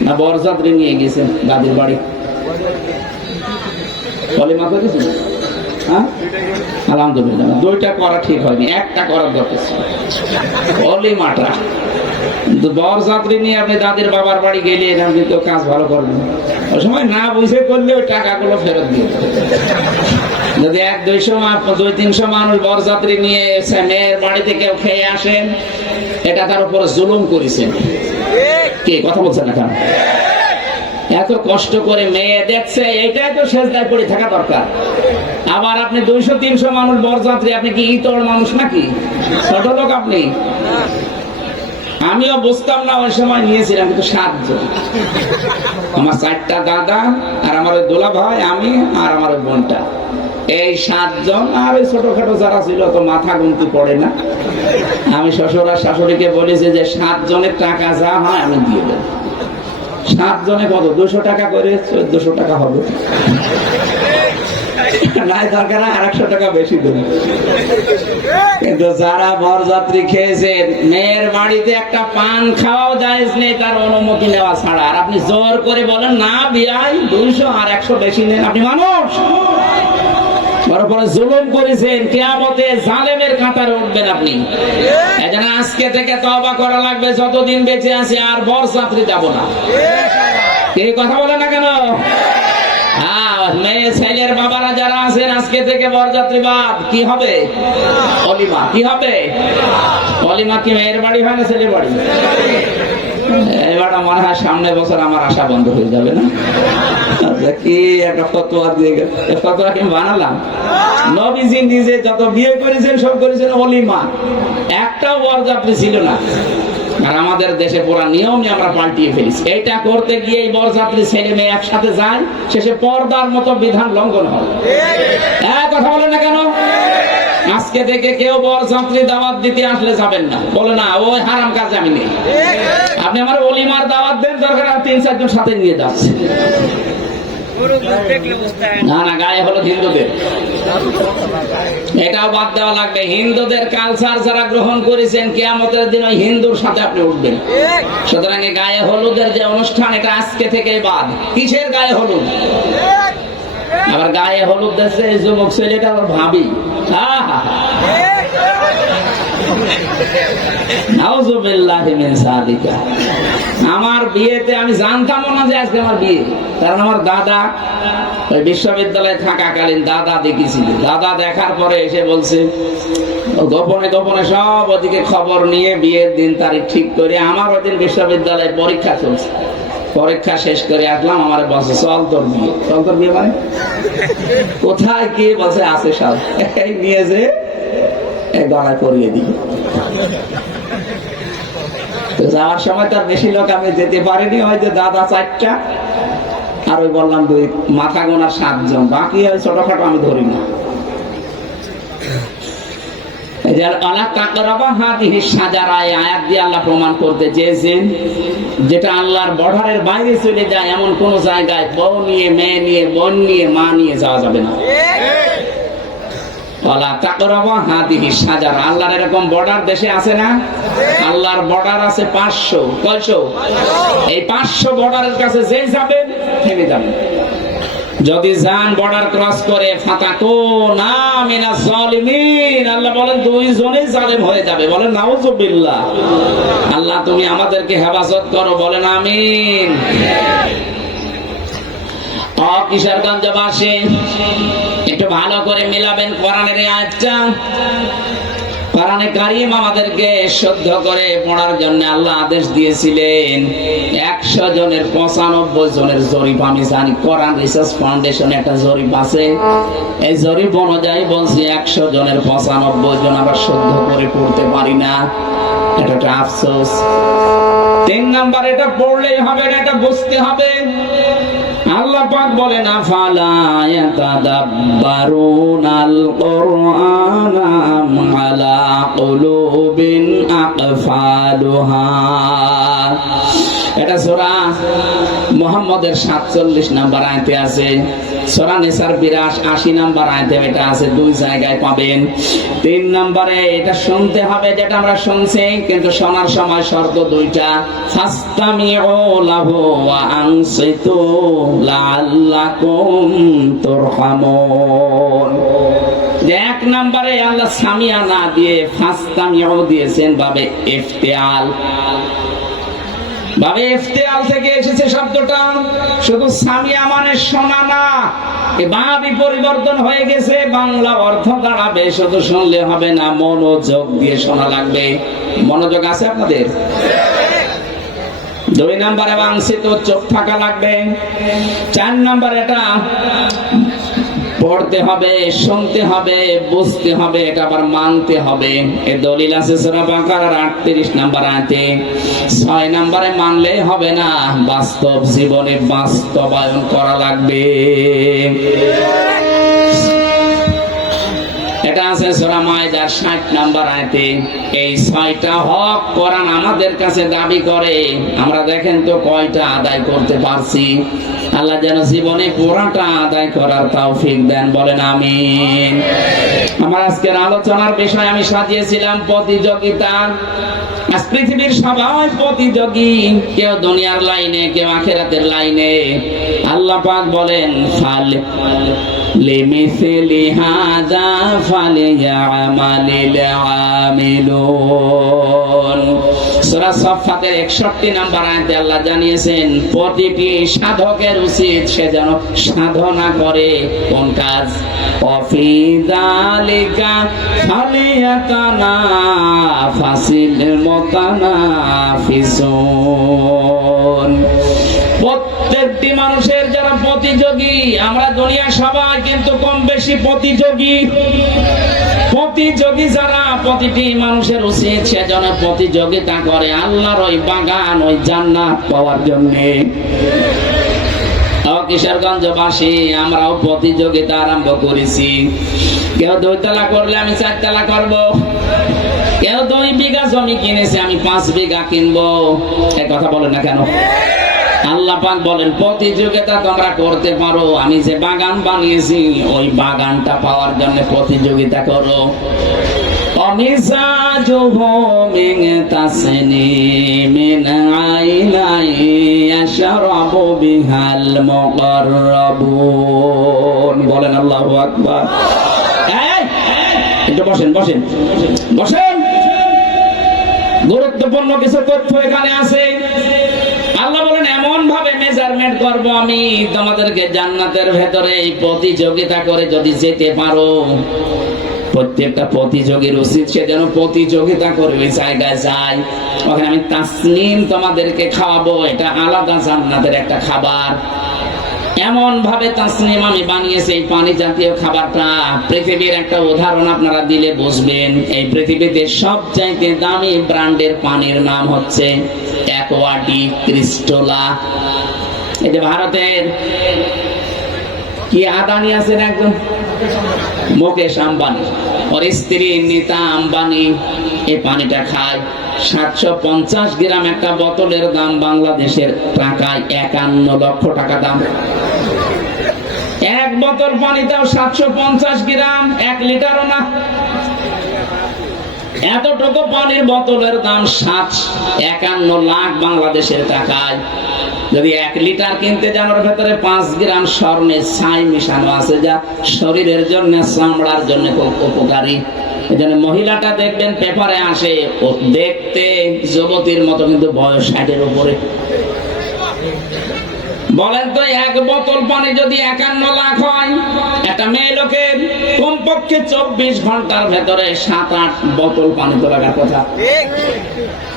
না বরযাত্রী নিয়ে গেছেন দাদির বাড়ি? অলিমা করেছিলেন? হ্যাঁ, আলহামদুলিল্লাহ। দুইটা করা ঠিক হয়নি, একটা করার দরকার ছিল, অলিমাটা। বরযাত্রী নিয়ে আপনি দাদির বাবার বাড়ি গেলেন, আপনি তো কাজ ভালো করবেন। ওই সময় না বুঝে করলে ওই টাকাগুলো ফেরত দিয়ে, যদি 100-200-300 মানুষ বরযাত্রী নিয়ে মেয়ের বাড়িতে কেউ খেয়ে আসেন, এটা তার উপর জুলুম করেছেন। কি কথা বলছেন না কেন? এত কষ্ট করে মেয়ে দেখছে, এটাই তো সেজদায় পড়ে থাকা দরকার। আবার আপনি 200-300 মানুষ বরযাত্রী, আপনি কি ইতর মানুষ নাকি? ছোট লোক আপনি? আমিও বুঝতাম না ওই সময়, নিয়েছিলাম কিন্তু 7 জন। আমার 4টা দাদা আর আমার ওই দোলা ভাই, আমি আর আমার ওই বোনটা, এই 7 জন। আর ওই ছোটখাটো যারা ছিল তো মাথা গুনতি পড়ে না। আমি শ্বশুর আর শাশুড়িকে বলেছি যে 7 জনের টাকা যা হয় আমি দিয়ে দেব। 7 জনে কত? 200 টাকা করে, 1400 টাকা হবে। নাই দরকার আর 100 টাকা বেশি দেব। কিন্তু যারা বরযাত্রী খেয়েছেন, মেয়ের বাড়িতে একটা পান খাওয়াও জায়েজ নেই তার অনুমতি নেওয়া ছাড়া। আর আপনি জোর করে বলেন না বিয়াই 200 আর 100 বেশি নেন, আপনি মানুষ? পরে জুলুম করেছেন, কিয়ামতে জালেমের কাতারে উঠবেন আপনি। এজন্য আজকে থেকে তওবা করা লাগবে, যতদিন বেঁচে আছি আর বরযাত্রী যাব না। এই কথা বলে না কেন? মেয়ে ছেলের বাবারা যারা আছেন, আজকে থেকে বরযাত্রী বাদ। কি হবে? অলিমা। কি হবে? অলিমা কি মেয়ের বাড়ি হয় না ছেলের বাড়ি? এবার মনে হয় সামনের বছর আমার আশা বন্ধ হয়ে যাবে না? কি একটা ফতোয়া দিয়ে গেল। ফতোয়া কি বানালাম? নবীজি নিজে যত বিয়ে করেছেন সব করেছেন অলিমা, একটাও বরযাত্রী ছিল না। আর আমাদের দেশে পুরা নিয়মই আমরা পাল্টিয়ে ফেলেছি। এইটা করতে গিয়ে বরযাত্রী ছেলে মেয়ে একসাথে যায়, শেষে পর্দার মতো বিধান লঙ্ঘন হয়। কথা বলেন না কেন? আজকে থেকে কেউ বরযাত্রী দাওয়াত দিতে আসলে যাবেন না, বলে না ওই হারাম কাজ আমি নেই। আপনি আমার অলিমার দাওয়াত দেন, দরকার 3-4 জন সাথে নিয়ে যাচ্ছে। না না, গায়ে হলুদ হিন্দুদের, এটাও বাদ দেওয়া লাগবে। হিন্দুদের কালচার যারা গ্রহণ করেছেন, কিয়ামতের দিন ওই হিন্দুর সাথে আপনি উঠবেন। সুতরাং গায়ে হলুদের যে অনুষ্ঠান, এটা আজকে থেকে বাদ। কিসের গায়ে হলুদ? আবার গায়ে হলুদ দেশে এই যুবক ছেলেটা আবার ভাবি, আমার বিয়েতে আমি জানতাম না যে আজকে আমার বিয়ে, কারণ আমার দাদা ওই বিশ্ববিদ্যালয়ে থাকাকালীন দাদা দেখেছিল। দাদা দেখার পরে এসে বলছে, গোপনে গোপনে সব ওদিকে খবর নিয়ে বিয়ের দিন তারিখ ঠিক করে, আমার ওদিন বিশ্ববিদ্যালয়ে পরীক্ষা চলছে, পরীক্ষা শেষ করে আসলাম। আমার বলছে চল তোর বিয়ে। চল তোর বিয়ে মানে কোথায়? কি বলছে? আছে সব, এই নিয়ে যে গলায় পরিয়ে দিই। যাওয়ার সময় তার বেশি লোক আমি যেতে পারিনি, হয়তো দাদা 4টা আর ওই বললাম 2, মাথা গোনা 7 জন, বাকি ওই ছোটখাটো আমি ধরি না। আয়াত দিয়ে আল্লাহ প্রমাণ করতে চেয়েছেন, যেটা আল্লাহর বর্ডারের বাইরে চলে যায় এমন কোন জায়গায় বউ নিয়ে, মেয়ে নিয়ে, বোন নিয়ে, মা নিয়ে যাওয়া যাবে না। আল্লাহর এরকম বর্ডার দেশে আছে না? আল্লাহর বর্ডার আছে 500। কয়শো? এই 500 বর্ডারের কাছে যে যাবেন থেমে যাবেন। যদি যান বর্ডার ক্রস করে, ফাতাকুনা মিনাজ জালিমিন, আল্লাহ বলেন 2 জনেই জালেম হয়ে যাবে। বলেন নাউযুবিল্লাহ। আল্লাহ তুমি আমাদেরকে হেফাজত করো, বলেন আমিন। কিশোরগঞ্জবাসী একটু ভালো করে মিলাবেন কোরআনের এই আয়াতটা। কোরআনে কারীম আমাদেরকে শুদ্ধ করে পড়ার জন্য আল্লাহ আদেশ দিয়েছিলেন। 100 জনের 95 জনের জরিপ আমি জানি। কোরআন রিসার্চ ফাউন্ডেশনে একটা জরিপ আছে, এই জরিপ অনুযায়ী বলছি 100 জনের 95 জন আবার শুদ্ধ করে পড়তে পারি না। এটা একটা আফসোস। 3 নাম্বার, এটা পড়লেই হবে না, এটা বুঝতে হবে। আল্লাহ পাক বলেন আফালা ইয়াতাদাব্বারুনাল কুরআনা আম আলা কুলুবিন আকফালুহা। এটা সূরা মুহাম্মদের 47 নাম্বার আয়াতে আছে। সূরা নিসার 82 নাম্বার আয়াতে এটা আছে, 2 জায়গায় পাবেন। 3 নম্বরে এটা শুনতে হবে যেটা আমরা শুনছি, কিন্তু শোনার সময় শর্ত 2টা। ফাসতামিউ লাহু ওয়া আনসিতু লাআল্লাকুম তুরহামুন। যে 1 নম্বরে আল্লাহ সামিয়া না দিয়ে ফাসতামিউ দিয়েছেন ভাবে ইফতিআল। ভাবে ইফতিআল থেকে এসেছে শব্দটা। শুধু সামিয়া মানে শোনা না, এই ভাবই পরিবর্তন হয়ে গেছে। বাংলা অর্থ দাঁড়াবে শুধু শুনলে হবে না, মনোযোগ দিয়ে শোনা লাগবে। মনোযোগ আছে আপনাদের? 2 নম্বরে বাংশিত চোখ থাকা লাগবে। 4 নম্বর, এটা পড়তে হবে, শুনতে হবে, বুঝতে হবে, এটা আবার মানতে হবে। এর দলিল আছে সূরা বাকারার 38 নম্বর আয়াতে। 6 নম্বরে মানলেই হবে না, বাস্তব জীবনে বাস্তবায়ন করা লাগবে। এটা আছে সূরা মায়েদার 60 নম্বর আয়াতে। এই 6টা হক কোরআন আমাদের কাছে দাবি করে। আমরা দেখেন তো কয়টা আদায় করতে পারছি। আল্লাহ যেন জীবনে পুরাটা আদায় করার তৌফিক দেন, বলেন আমিন। আমার আজকের আলোচনার বিষয় আমি সাজিয়েছিলাম প্রতিযোগিতা। আজ পৃথিবীর সবাই প্রতিযোগী, কেউ দুনিয়ার লাইনে, কেউ আখিরাতের লাইনে। আল্লাহ পাক বলেন ফাল লিমিসলি হাযা ফালিয়ামালিল আমিলুন। সূরা সাফফাতের 61 নম্বর আয়াতে আল্লাহ জানিয়েছেন প্রতিটি সাধকের উচিত সে যেন সাধনা করে। কোন কাজ? ওয়াফি যালিকা ফালিয়াতানাফাসিল মুতানাফিসুন। প্রত্যেকটি মানুষের যারা প্রতিযোগী, আমরা দুনিয়া সবাই কিন্তু কম বেশি প্রতিযোগী। প্রতিযোগী যারা, প্রতিটি মানুষের উচিত সে যেন প্রতিযোগিতা করে আল্লাহর ওই বাগান, ওই জান্নাত পাওয়ার জন্য। কিশোরগঞ্জবাসী আমরাও প্রতিযোগিতা আরম্ভ করেছি। কেউ 2 তলা করলে আমি 4 তলা করব। কেউ 2 বিঘা জমি কিনেছে, আমি 5 বিঘা কিনবো। এই কথা বলেন না কেন? আল্লাহ পাক বলেন প্রতিযোগিতা তোমরা করতে পারো, আমি যে বাগান বানিয়েছি ওই বাগানটা পাওয়ার জন্য প্রতিযোগিতা করো। অমিজাজুহু মিন তাসনিমিন আইনাই ইয়াশরাবু বিহাল মুকাররাবুন। বলেন আল্লাহু আকবার। একটু বসেন বসেন বসেন, গুরুত্বপূর্ণ কিছু তথ্য এখানে আছে। আল্লাহ বলেন এমন ভাবে মেজারমেন্ট করব আমি তোমাদেরকে জান্নাতের ভেতরে প্রতিযোগিতা করে যদি যেতে পারো। প্রত্যেকটা প্রতিযোগীর উচিত সে যেন প্রতিযোগিতা করে ওই জায়গায় যায়। ওখানে আমি তাসনিম তোমাদেরকে খাওয়াবো, এটা আলাদা জান্নাতের একটা খাবার। এমন ভাবে তাসনিম আমি বানিয়েছি এই পানি জাতীয় খাবারটা। পৃথিবীর একটা উদাহরণ আপনারা দিলে বুঝবেন। এই পৃথিবীতে সবচাইতে দামি ব্র্যান্ডের পানির নাম হচ্ছে অ্যাকোয়াডি ক্রিস্টোলা। এই যে ভারতের কি আদানি আছেন একজন, মুকেশ আম্বানি, ওর স্ত্রী নীতা আম্বানি এই পানিটা খায়। 750 গ্রাম একটা বোতলের দাম বাংলাদেশের টাকায় 51 লক্ষ টাকা দাম। এক বোতল পানিতেও 750 গ্রাম, 1 লিটারও না। এতটুকু পানির বোতলের দাম 51 লাখ বাংলাদেশের টাকায়। যদি 1 লিটার কিনতে যান ওর ভেতরে 5 গ্রাম স্বর্ণের ছাই মিশানো আছে, যা শরীরের জন্য, চামড়ার জন্য খুব উপকারী। এজন্য মহিলাটা দেখবেন পেপারে আসে, ও দেখতে যুবতীর মতো কিন্তু বয়স 60-এর উপরে। বলেন তো, এক বোতল পানি যদি 51 লাখ হয়, একটা মেয়ে লোকের কমপক্ষে 24 ঘন্টার ভেতরে 7-8 বোতল পানি তো লাগার কথা।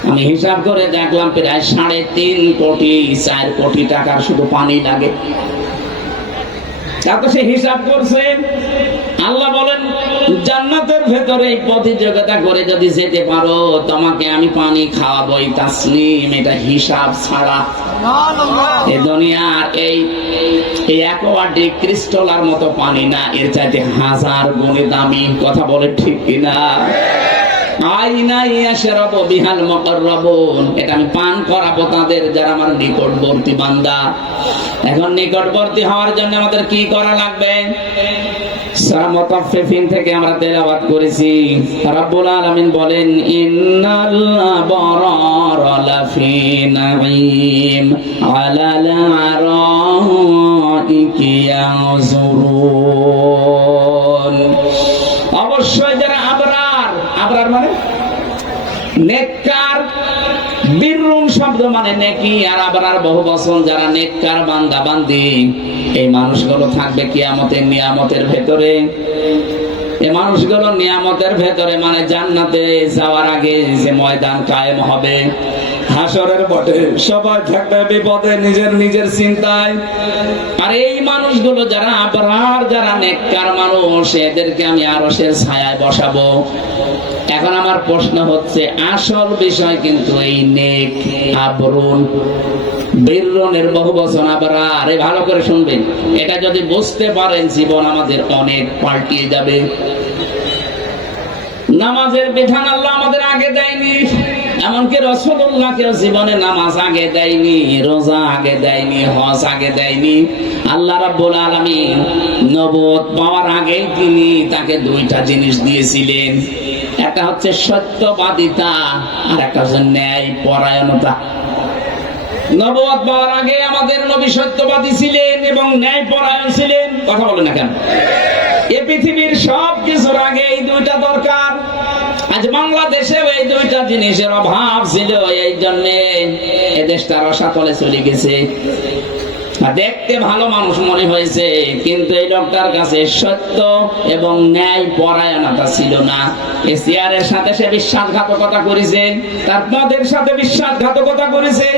আমি হিসাব করে দেখলাম প্রায় 3.5 কোটি 4 কোটি টাকার শুধু পানি লাগে। তারপর সে হিসাব করছে। আল্লাহ বলেন, জান্নাতের ভেতরে প্রতিযোগিতা করে যদি যেতে পারো, তোমাকে আমি পানি খাওয়াবই তাসলিম, এটা হিসাব ছাড়া। এই দুনিয়ার এই অ্যাকোয়াটিক ক্রিস্টালের মতো পানি না, এর চাইতে 1000 গুণে দামি। কথা বলে ঠিক কিনা? এটা আমি পান করাবো তাদের যারা আমার নিকটবর্তী বান্দা। এখন নিকটবর্তী হওয়ার জন্য আমাদের কি করা লাগবে? সূরা মুতাফফিফিন থেকে আমরা তেলাওয়াত করেছি। রব্বুল আলামিন বলেন, ইন্নাল আবরারা লাফি নাঈম আলাল আরাইকি ইয়ানজুরুন। অবশ্যই যারা আবরার, আবরার মানে নেককার, বিরুন শব্দ মানে নেকি, আর আবরার বহু বচন, যারা নেককার বান্দা বান্দি, এই মানুষগুলো থাকবে কিয়ামতের নিয়ামতের ভেতরে। এই মানুষগুলো নিয়ামতের ভেতরে মানে জান্নাতে যাওয়ার আগে যে ময়দান কায়েম হবে, হাসরের বটে সবাই থাকবে বিপদে, নিজের চিন্তায়। আর এই মানুষগুলো যারা আবরার, যারা নেককার মানুষ, এদেরকে আমি আরশের ছায়ায় বসাবো। এখন আমার প্রশ্ন হচ্ছে, আসল বিষয় কিন্তু এই নেক, আবরুন, বিররনের বহু বচন আবরার। ভালো করে শুনবেন, এটা যদি বুঝতে পারেন জীবন আমাদের অনেক পাল্টিয়ে যাবে। নামাজের বিধান আল্লাহ আমাদের আগে দেয়নি, এমনকি রাসূলুল্লাহকে জীবনে নামাজ আগে দেয়নি, রোজা আগে দেয়নি, হজ আগে দেয়নি। আল্লাহ রাব্বুল আলামিন নবুয়ত পাওয়ার আগেই তিনি তাকে 2টা জিনিস দিয়েছিলেন। একটা হচ্ছে সত্যবাদিতা, আর একটা হচ্ছে ন্যায় পরায়ণতা। নবুয়ত পাওয়ার আগে আমাদের নবী সত্যবাদী ছিলেন এবং ন্যায় পরায়ণ ছিলেন। কথা বলেন না কেন? এই পৃথিবীর সব কিছুর আগে এই 2টা দরকার। আজ বাংলাদেশেও এই 2টা জিনিসের অভাব ছিল, এই জন্য এই দেশটা রসাতলে চলে গেছে। দেখতে ভালো মানুষ মনে হয়েছে, কিন্তু এই লোকটার কাছে সত্য এবং ন্যায় পরায়ণতা ছিল না। এই চেয়ারের সাথে সে বিশ্বাসঘাতকতা করেছে, তার পদের সাথে বিশ্বাসঘাতকতা করেছে,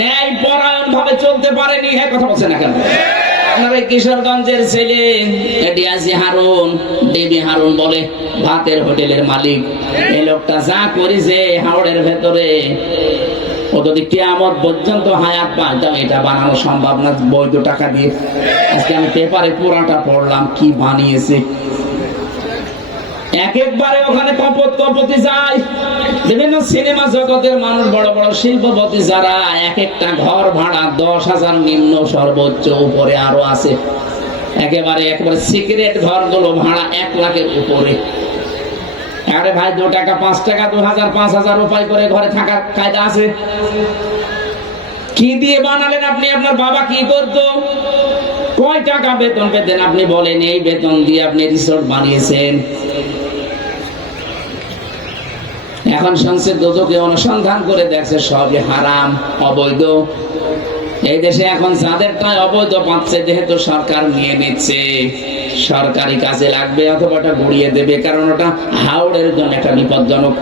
ন্যায় পরায়ণ ভাবে চলতে পারেনি। হ্যাঁ, কথা বলছে না কেন? আপনার এই কিশোরগঞ্জের ছেলে ডিআইজি হারুন, ডিবি হারুন বলে, ভাতের হোটেলের মালিক। এই লোকটা যা করেছে হাওড়ের ভেতরে, ও যদি কিয়ামত পর্যন্ত হায়াত পায়, তাহলে এটা বানানো সম্ভব না বৈধ টাকা দিয়ে। আজকে আমি পেপারে পুরাটা পড়লাম কি বানিয়েছে। একবারে ওখানে কপতি যায়, বিভিন্ন সিনেমা জগতের মানুষ, বড় বড় শিল্পপতি যারা, এক একটা ঘর ভাড়া 10,000 নিম্ন, সর্বোচ্চ উপরে আরো আছে। একেবারে সিক্রেট ঘরগুলো ভাড়া 1 লাখের উপরে। আরে ভাই, 2 টাকা 5 টাকা 2000 5000 উপায় করে ঘরে থাকার কায়দা আছে। কি দিয়ে বানালেন আপনি? আপনার বাবা কি করতো? কয় টাকা বেতন পেতেন আপনি বলেন? এই বেতন দিয়ে আপনি রিসোর্ট বানিয়েছেন। এখন সংসদ দুদকে অনুসন্ধান করে দেখছে সবই হারাম, অবৈধ। এই দেশে এখন যাদেরটাই অবৈধ পাচ্ছে, যেহেতু সরকার নিয়ে নিচ্ছে, সরকারি কাজে লাগবে অথবা ওটা গুড়িয়ে দেবে, কারণ ওটা হাওড়ের জন্য একটা বিপজ্জনক।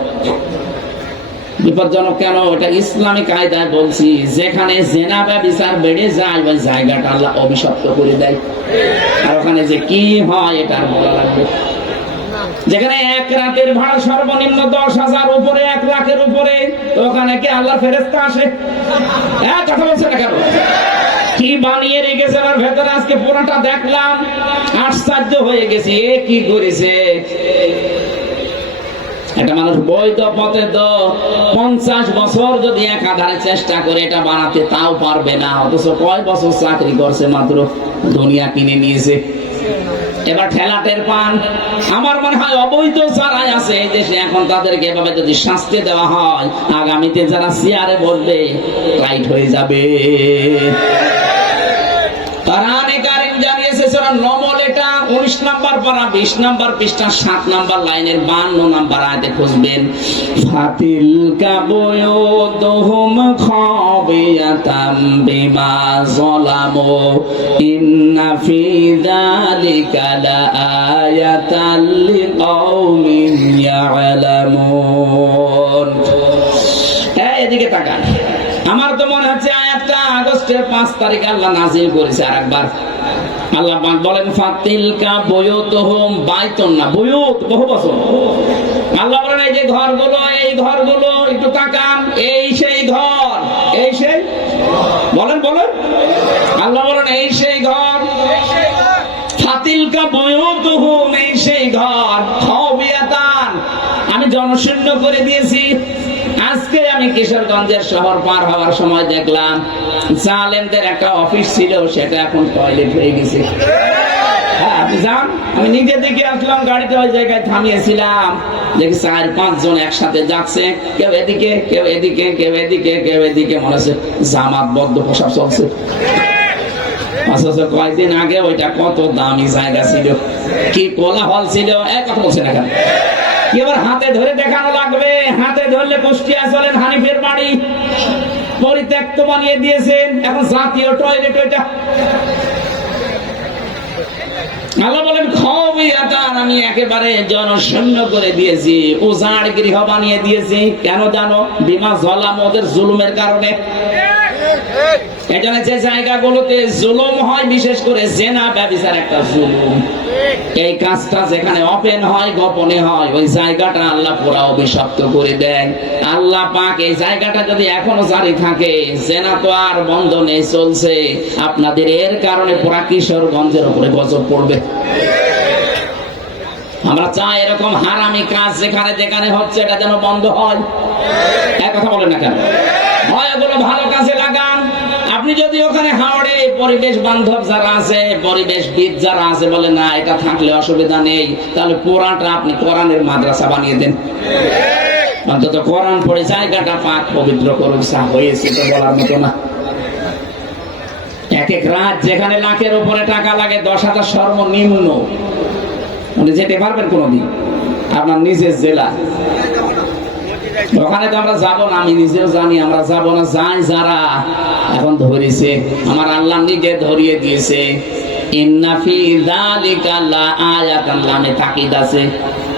বিপজ্জনক কেন? ওটা ইসলামী কায়দায় বলছি, যেখানে জেনা ব্যভিচার বেড়ে যায় ওই জায়গাটা আল্লাহ অভিশপ্ত করে দেয়। আর ওখানে যে কি হয় এটা আর বলা লাগবে। যেখানে 1 রাতের ভাড়া সর্বনিম্ন 10,000 উপরে, 1 লাখের উপরে, তো ওখানে কি আল্লাহর ফেরেশতা আসে? হ্যাঁ, কথা বলছে না কেন? কি বানিয়ে রেখেছে আমার ভেতরে, আজকে পুরোটা দেখলাম, আশ্চর্য হয়ে গেছি। এ কি করেছে? একটা মানুষ বৈধ পথে তো 50 বছর যদি একাধারে চেষ্টা করে এটা বানাতে, তাও পারবে না। অথচ কয় বছর চাকরি করছে, মাত্র দুনিয়া কিনে নিয়েছে। এবার ঠেলাটের পান। আমার মনে হয় অবৈধ যারাই আছে এই দেশে এখন, তাদেরকে এভাবে যদি শাস্তি দেওয়া হয়, আগামীতে যারা চেয়ারে বসবে টাইট হয়ে যাবে। কোরআনে কারীম জানিয়েছে সূরা নমল, এটা 19 নাম্বার পারা 20 নাম্বার পৃষ্ঠা 7 নাম্বার লাইনের 52 নাম্বার আয়াতে খুঁজবেন, ফাতিলকা বুয়ুতুহুম খাবিয়াতাম বিমা যালামু ইন্না ফি যালিকা লাআয়াতাল লিকাউমিন ইয়ালামুন। এদিকে তাকান। আমার তো মনে হচ্ছে আয়াতটা আগস্টের 5 তারিখ আল্লাহ নাজিল করেছে। আরেকবার আল্লাহ পাক বলেন ফাতিলকা বুয়ুতুহুম, বাইতুন না বুয়ুত, বহু বচন। আল্লাহ বলেন এই যে ঘরগুলো, এই ঘরগুলো একটু তাকান, এই সেই ঘর, এই সেই বলেন বলেন আল্লাহ বলেন এই সেই ঘর, ফাতিলকা বুয়ুতুহুম, এই সেই ঘর, খাবিয়াতান, আমি জনশূন্য করে দিয়েছি। আজকে আমি কিশোরগঞ্জের শহর পার হওয়ার সময় দেখলাম জালেমদের একটা অফিস ছিল, সেটা এখন টয়লেট হয়ে গেছে। হ্যাঁ, আপনি যান, আমি নিজে দিকে আসলাম, গাড়িতে ওই জায়গায় থামিয়েছিলাম, দেখি 4-5 জন একসাথে যাচ্ছে, কেউ এদিকে কেউ এদিকে কেউ এদিকে কেউ এদিকে, মনে হচ্ছে জামাতবদ্ধ প্রসাব চলছে। অথচ কয়েকদিন আগে ওইটা কত দামি জায়গা ছিল, কি কোলাহল ছিল, এক কথা বলছে না কেন? এবার হাতে ধরে দেখানো লাগবে, হাতে ধরলে কুষ্টিয়া চলেন হানিফের বাড়ি পরিত্যক্ত বানিয়ে দিয়েছেন, এখন জাতীয় টয়লেট ওইটা। আল্লাহ বলেন খাবিয়াতান, আমি একেবারে জনশূন্য করে দিয়েছি, উজাড় গৃহ বানিয়ে দিয়েছি। কেন জানো? বিমা যালাম, ওদের জুলুমের কারণে। এখানে যে জায়গাগুলোতে জুলুম হয়, বিশেষ করে জেনা ব্যভিচার একটা জুলুম, এই কাজটা যেখানে ওপেন হয়, গোপনে হয়, ওই জায়গাটা আল্লাহ পুরা অভিশপ্ত করে দেয়। আল্লাহ পাক এই জায়গাটা যদি এখনো জারি থাকে, জেনা তো আর বন্ধ নেই, চলছে, আপনাদের এর কারণে পুরা কিশোরগঞ্জের উপরে গজব পড়বে। আমরা চাই এরকম হারামি কাজ যেখানে যেখানে হচ্ছে এটা যেন বন্ধ হয়। এক কথা বলেন না কেন? হয় এগুলো ভালো কাজে লাগান। আপনি যদি ওখানে হাওড়ে পরিবেশ বান্ধব যারা আছে, পরিবেশবিদ যারা আছে, বলে না এটা থাকলে অসুবিধা নেই, তাহলে পুরাটা আপনি কোরআনের মাদ্রাসা বানিয়ে দেন। অন্তত কোরআন পড়ে জায়গাটা পাক পবিত্র করুক, হয়েছে তো বলার মতো না। এক এক রাত যেখানে লাখের উপরে টাকা লাগে, 10,000 সর্বনিম্ন, আপনি যেতে পারবেন কোনদিন? আপনার নিজের জেলা, ওখানে তো আমরা যাবো না, আমি নিজেও জানি আমরা যাবো না। যাই যারা এখন ধরেছে, আমার আল্লাহ নিজে ধরিয়ে দিয়েছে, ইন্না ফি যালিকা লাআয়াতান, লামে তাকিদ আছে।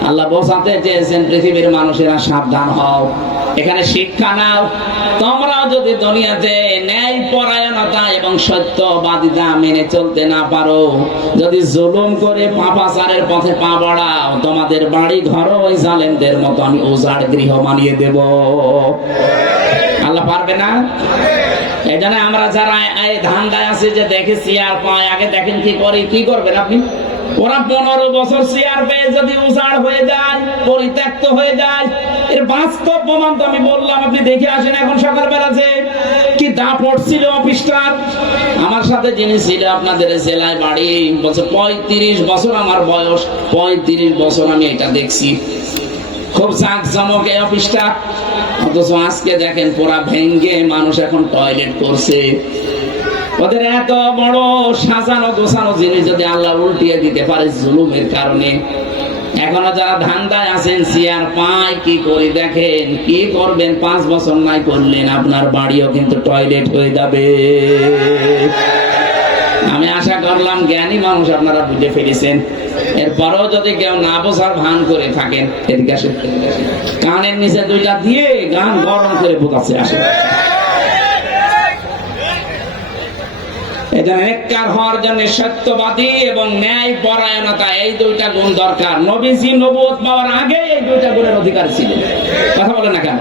আল্লাহ বোঝাতে চেয়েছেন পৃথিবীর মানুষেরা সাবধান হও, এখানে শিক্ষা নাও। তোমরাও যদি দুনিয়াতে ন্যায় পরায়ণতা এবং সত্যবাদিতা মেনে চলতে না পারো, যদি জুলুম করে পাপাচারের পথে পা বাড়াও, তোমাদের বাড়ি ঘর ওই জালেমদের মতো আমি উজাড় গৃহ বানিয়ে দেব। আল্লাহ পারবে না? এই জন্য আমরা যারা এই ধান্দায় আছে যে দেখে চেয়ার পায়, আগে দেখেন কি করে, কি করবেন আপনি? ওরা 15 বছর চেয়ার পেয়ে যদি উজাড় হয়ে যায়, পরিত্যক্ত হয়ে যায়, এর বাস্তব প্রমাণ তো আমি বললাম, আপনি দেখে আসেন। এখন সকালবেলা যে কি দাপট ছিল অফিসটার, আমার সাথে যিনি ছিল আপনাদের জেলায় বাড়ি, বলছে 35 বছর আমার বয়স, 35 বছর আমি এটা দেখছি, খুব জাঁকজমক এই অফিসটা। অথচ আজকে দেখেন পুরা ভেঙ্গে মানুষ এখন টয়লেট করছে। ওদের এত বড় সাজানো গোছানো জিনিস যদি আল্লাহ উল্টিয়ে দিতে পারে জুলুমের কারণে, এখনো যারা ধান্দায় আছেন চেয়ার পায়, কি করে দেখেন, কি করবেন? 5 বছর নাই করলেন, আপনার বাড়িও কিন্তু টয়লেট হয়ে যাবে। আমি আশা করলাম জ্ঞানী মানুষ আপনারা বুঝে ফেলেছেন। এরপরেও যদি কেউ না বোঝার ভান করে থাকেন, এদিকে আসেন, কানের নিচে 2টা দিয়ে গান গরম করে বোঝাচ্ছে, আসেন। নেককার হওয়ার জন্য সত্যবাদী এবং ন্যায় পরায়ণতা, এই 2টা গুণ দরকার। নবীজি নবুয়ত পাওয়ার আগে এই 2টা গুণের অধিকার ছিল। কথা বলে না কেন?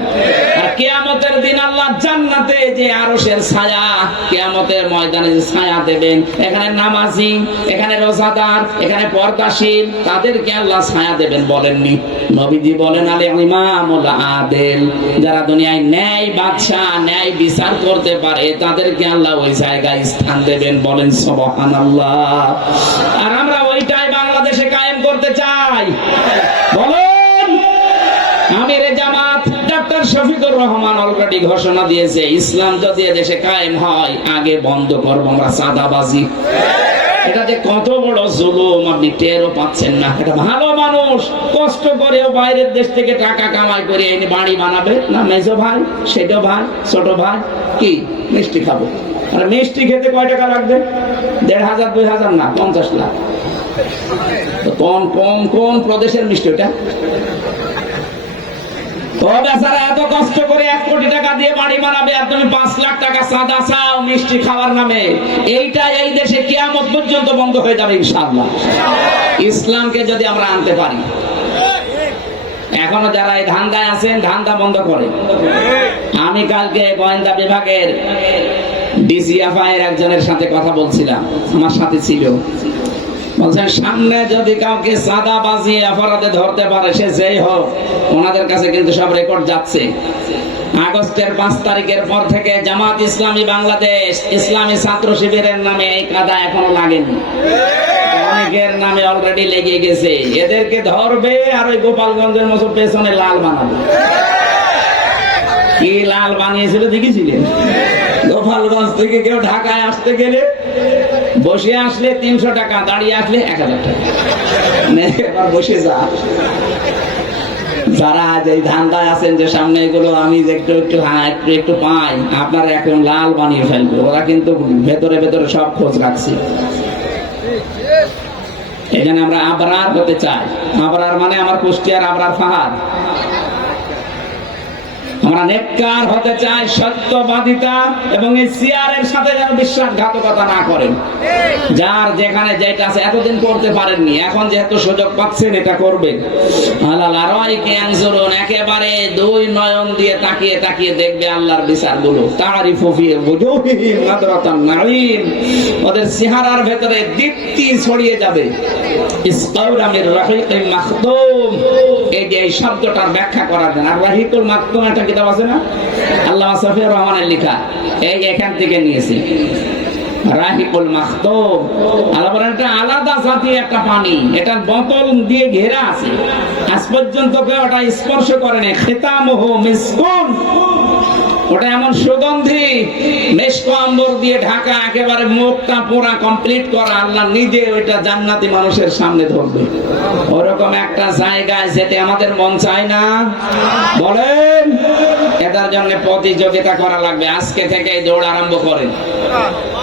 আর কিয়ামতের দিন আল্লাহ জান্নাতে যে আরশের ছায়া, কিয়ামতের ময়দানে যে ছায়া দেবেন, এখানে নামাজি, এখানে রোজাদার, এখানে পর্দাশীল, তাদেরকে আল্লাহ ছায়া দেবেন বলেননি? নবীজি বলেন আল ইমামুল আদিল, যারা দুনিয়ায় ন্যায় বাদশা, ন্যায় বিচার করতে পারে, তাদেরকে আল্লাহ ওই জায়গায় স্থান দেবেন। বলেন সুবহানাল্লাহ। আর আমরা ওইটাই বাংলাদেশে কায়েম করতে চাই। বলেন আমিরে জামাত ডাক্তার শফিকুর রহমান অলরেডি ঘোষণা দিয়েছে, ইসলাম যদি দেশে কায়েম হয় আগে বন্ধ করবো আমরা চাঁদাবাজি। এটা যে কত বড় জুলুম আপনি টেরও পাচ্ছেন না। এটা ভালো মানুষ কষ্ট করেও বাইরের দেশ থেকে টাকা কামাই করে এনে বাড়ি বানাবে না, মেজো ভাই, সেজো ভাই, ছোট ভাই কি মিষ্টি খাবো। আর মিষ্টি খেতে কয় টাকা লাগবে? ১,৫০০ ২,০০০ না, ৫০ লাখ। কোন প্রদেশের মিষ্টি ওটা? বেচারা এত কষ্ট করে ১ কোটি টাকা দিয়ে বাড়ি বানাবে আর তুমি ৫ লাখ টাকা চাঁদা চাও মিষ্টি খাওয়ার নামে। এইটা এই দেশে কিয়ামত পর্যন্ত বন্ধ হয়ে যাবে ইনশাআল্লাহ, ইসলামকে যদি আমরা আনতে পারি। এখনো যারা এই ধান্দায় আছেন ধান্দা বন্ধ করে। আমি কালকে গোয়েন্দা বিভাগের ডিজিএফআই এর একজনের সাথে কথা বলছিলাম, আমার সাথে ছিল। বলছেন সামনে যদি কাউকে চাঁদাবাজি অপরাধে ধরতে পারে সে যেই হোক, ওনাদের কাছে কিন্তু সব রেকর্ড যাচ্ছে। আগস্টের ৫ তারিখের পর থেকে জামাত ইসলামী বাংলাদেশ ইসলামী ছাত্র শিবিরের নামে এই কাদা এখনো লাগেনি, অনেকের নামে অলরেডি লেগে গেছে। এদেরকে ধরবে আর ওই গোপালগঞ্জের মতো পেছনে লাল বানাবে। কি লাল বানিয়েছিল দেখেছিলেন? গোপালগঞ্জ থেকে কেউ ঢাকায় আসতে গেলে বসে আসলে ৩০০ টাকা, দাঁড়িয়ে আসলে ১,০০০ টাকা। এবার বসে যা। যারা আজ এই ধান্দায় আছেন যে সামনে এগুলো আমি একটু পাই, আপনারা এখন লাল বানিয়ে ফেলবে। ওরা কিন্তু ভেতরে ভেতরে সব খোঁজ রাখছে। এখানে আমরা আবরার হতে চাই। আবরার মানে আমার কুষ্টিয়ার আবরার ফাহাদ। আমরা নেককার হতে চাই, সত্যবাদিতা এবং এই সিয়ারের সাথে যেন বিশ্বাসঘাতকতা না করেন। যার যেখানে যেটা আছে এতদিন করতে পারেননি, এখন যেহেতু সুযোগ পাচ্ছেন এটা করবেন। একেবারে ২ নয়ন দিয়ে তাকিয়ে তাকিয়ে দেখবে আল্লাহর বিচারগুলো। তারিফু ফি ওজুহিহিম নাদরাতান নাঈম, ওদের চেহারার ভেতরে দীপ্তি ছড়িয়ে যাবে। ইসকাউরামির রাহিকুল মাখদুম, এই যে এই শব্দটার ব্যাখ্যা করার জন্য আর রাহিকুল মাখদুম একটা কিতাব আছে না, আল্লামা সফিউর রহমানের লেখা, এই এখান থেকে নিয়েছি। রাহিকুল মাখদুম এটা আলাদা জাতীয় একটা পানি, এটা বোতল দিয়ে ঘেরা আছে, আজ পর্যন্ত কেউ ওটা স্পর্শ করে নাই। খিতামুহু মিসকুন, ওটা এমন সুগন্ধি, মেশক আম্বর দিয়ে ঢাকা, একেবারে মুখটা পুরা কমপ্লিট করা। আল্লাহ নিজে ওইটা জান্নাতি মানুষের সামনে ধরবে। ওরকম একটা জায়গায় যেতে আমাদের মন চায় না? বলেন। এটার জন্য প্রতিযোগিতা করা লাগবে। আজকে থেকে দৌড় আরম্ভ করেন,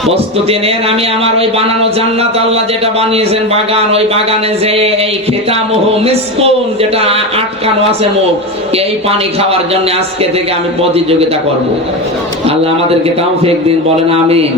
প্রস্তুতি নেন। আমি আমার ওই বানানো জান্নাত, আল্লাহ যেটা বানিয়েছেন বাগান, ওই বাগানে যে এই খিতামুহু মিসকুন, যেটা আটকানো আছে মুখ, এই পানি খাওয়ার জন্য আজকে থেকে আমি প্রতিযোগিতা করব। আল্লাহ আমাদেরকে তৌফিক দিন, বলেন আমিন।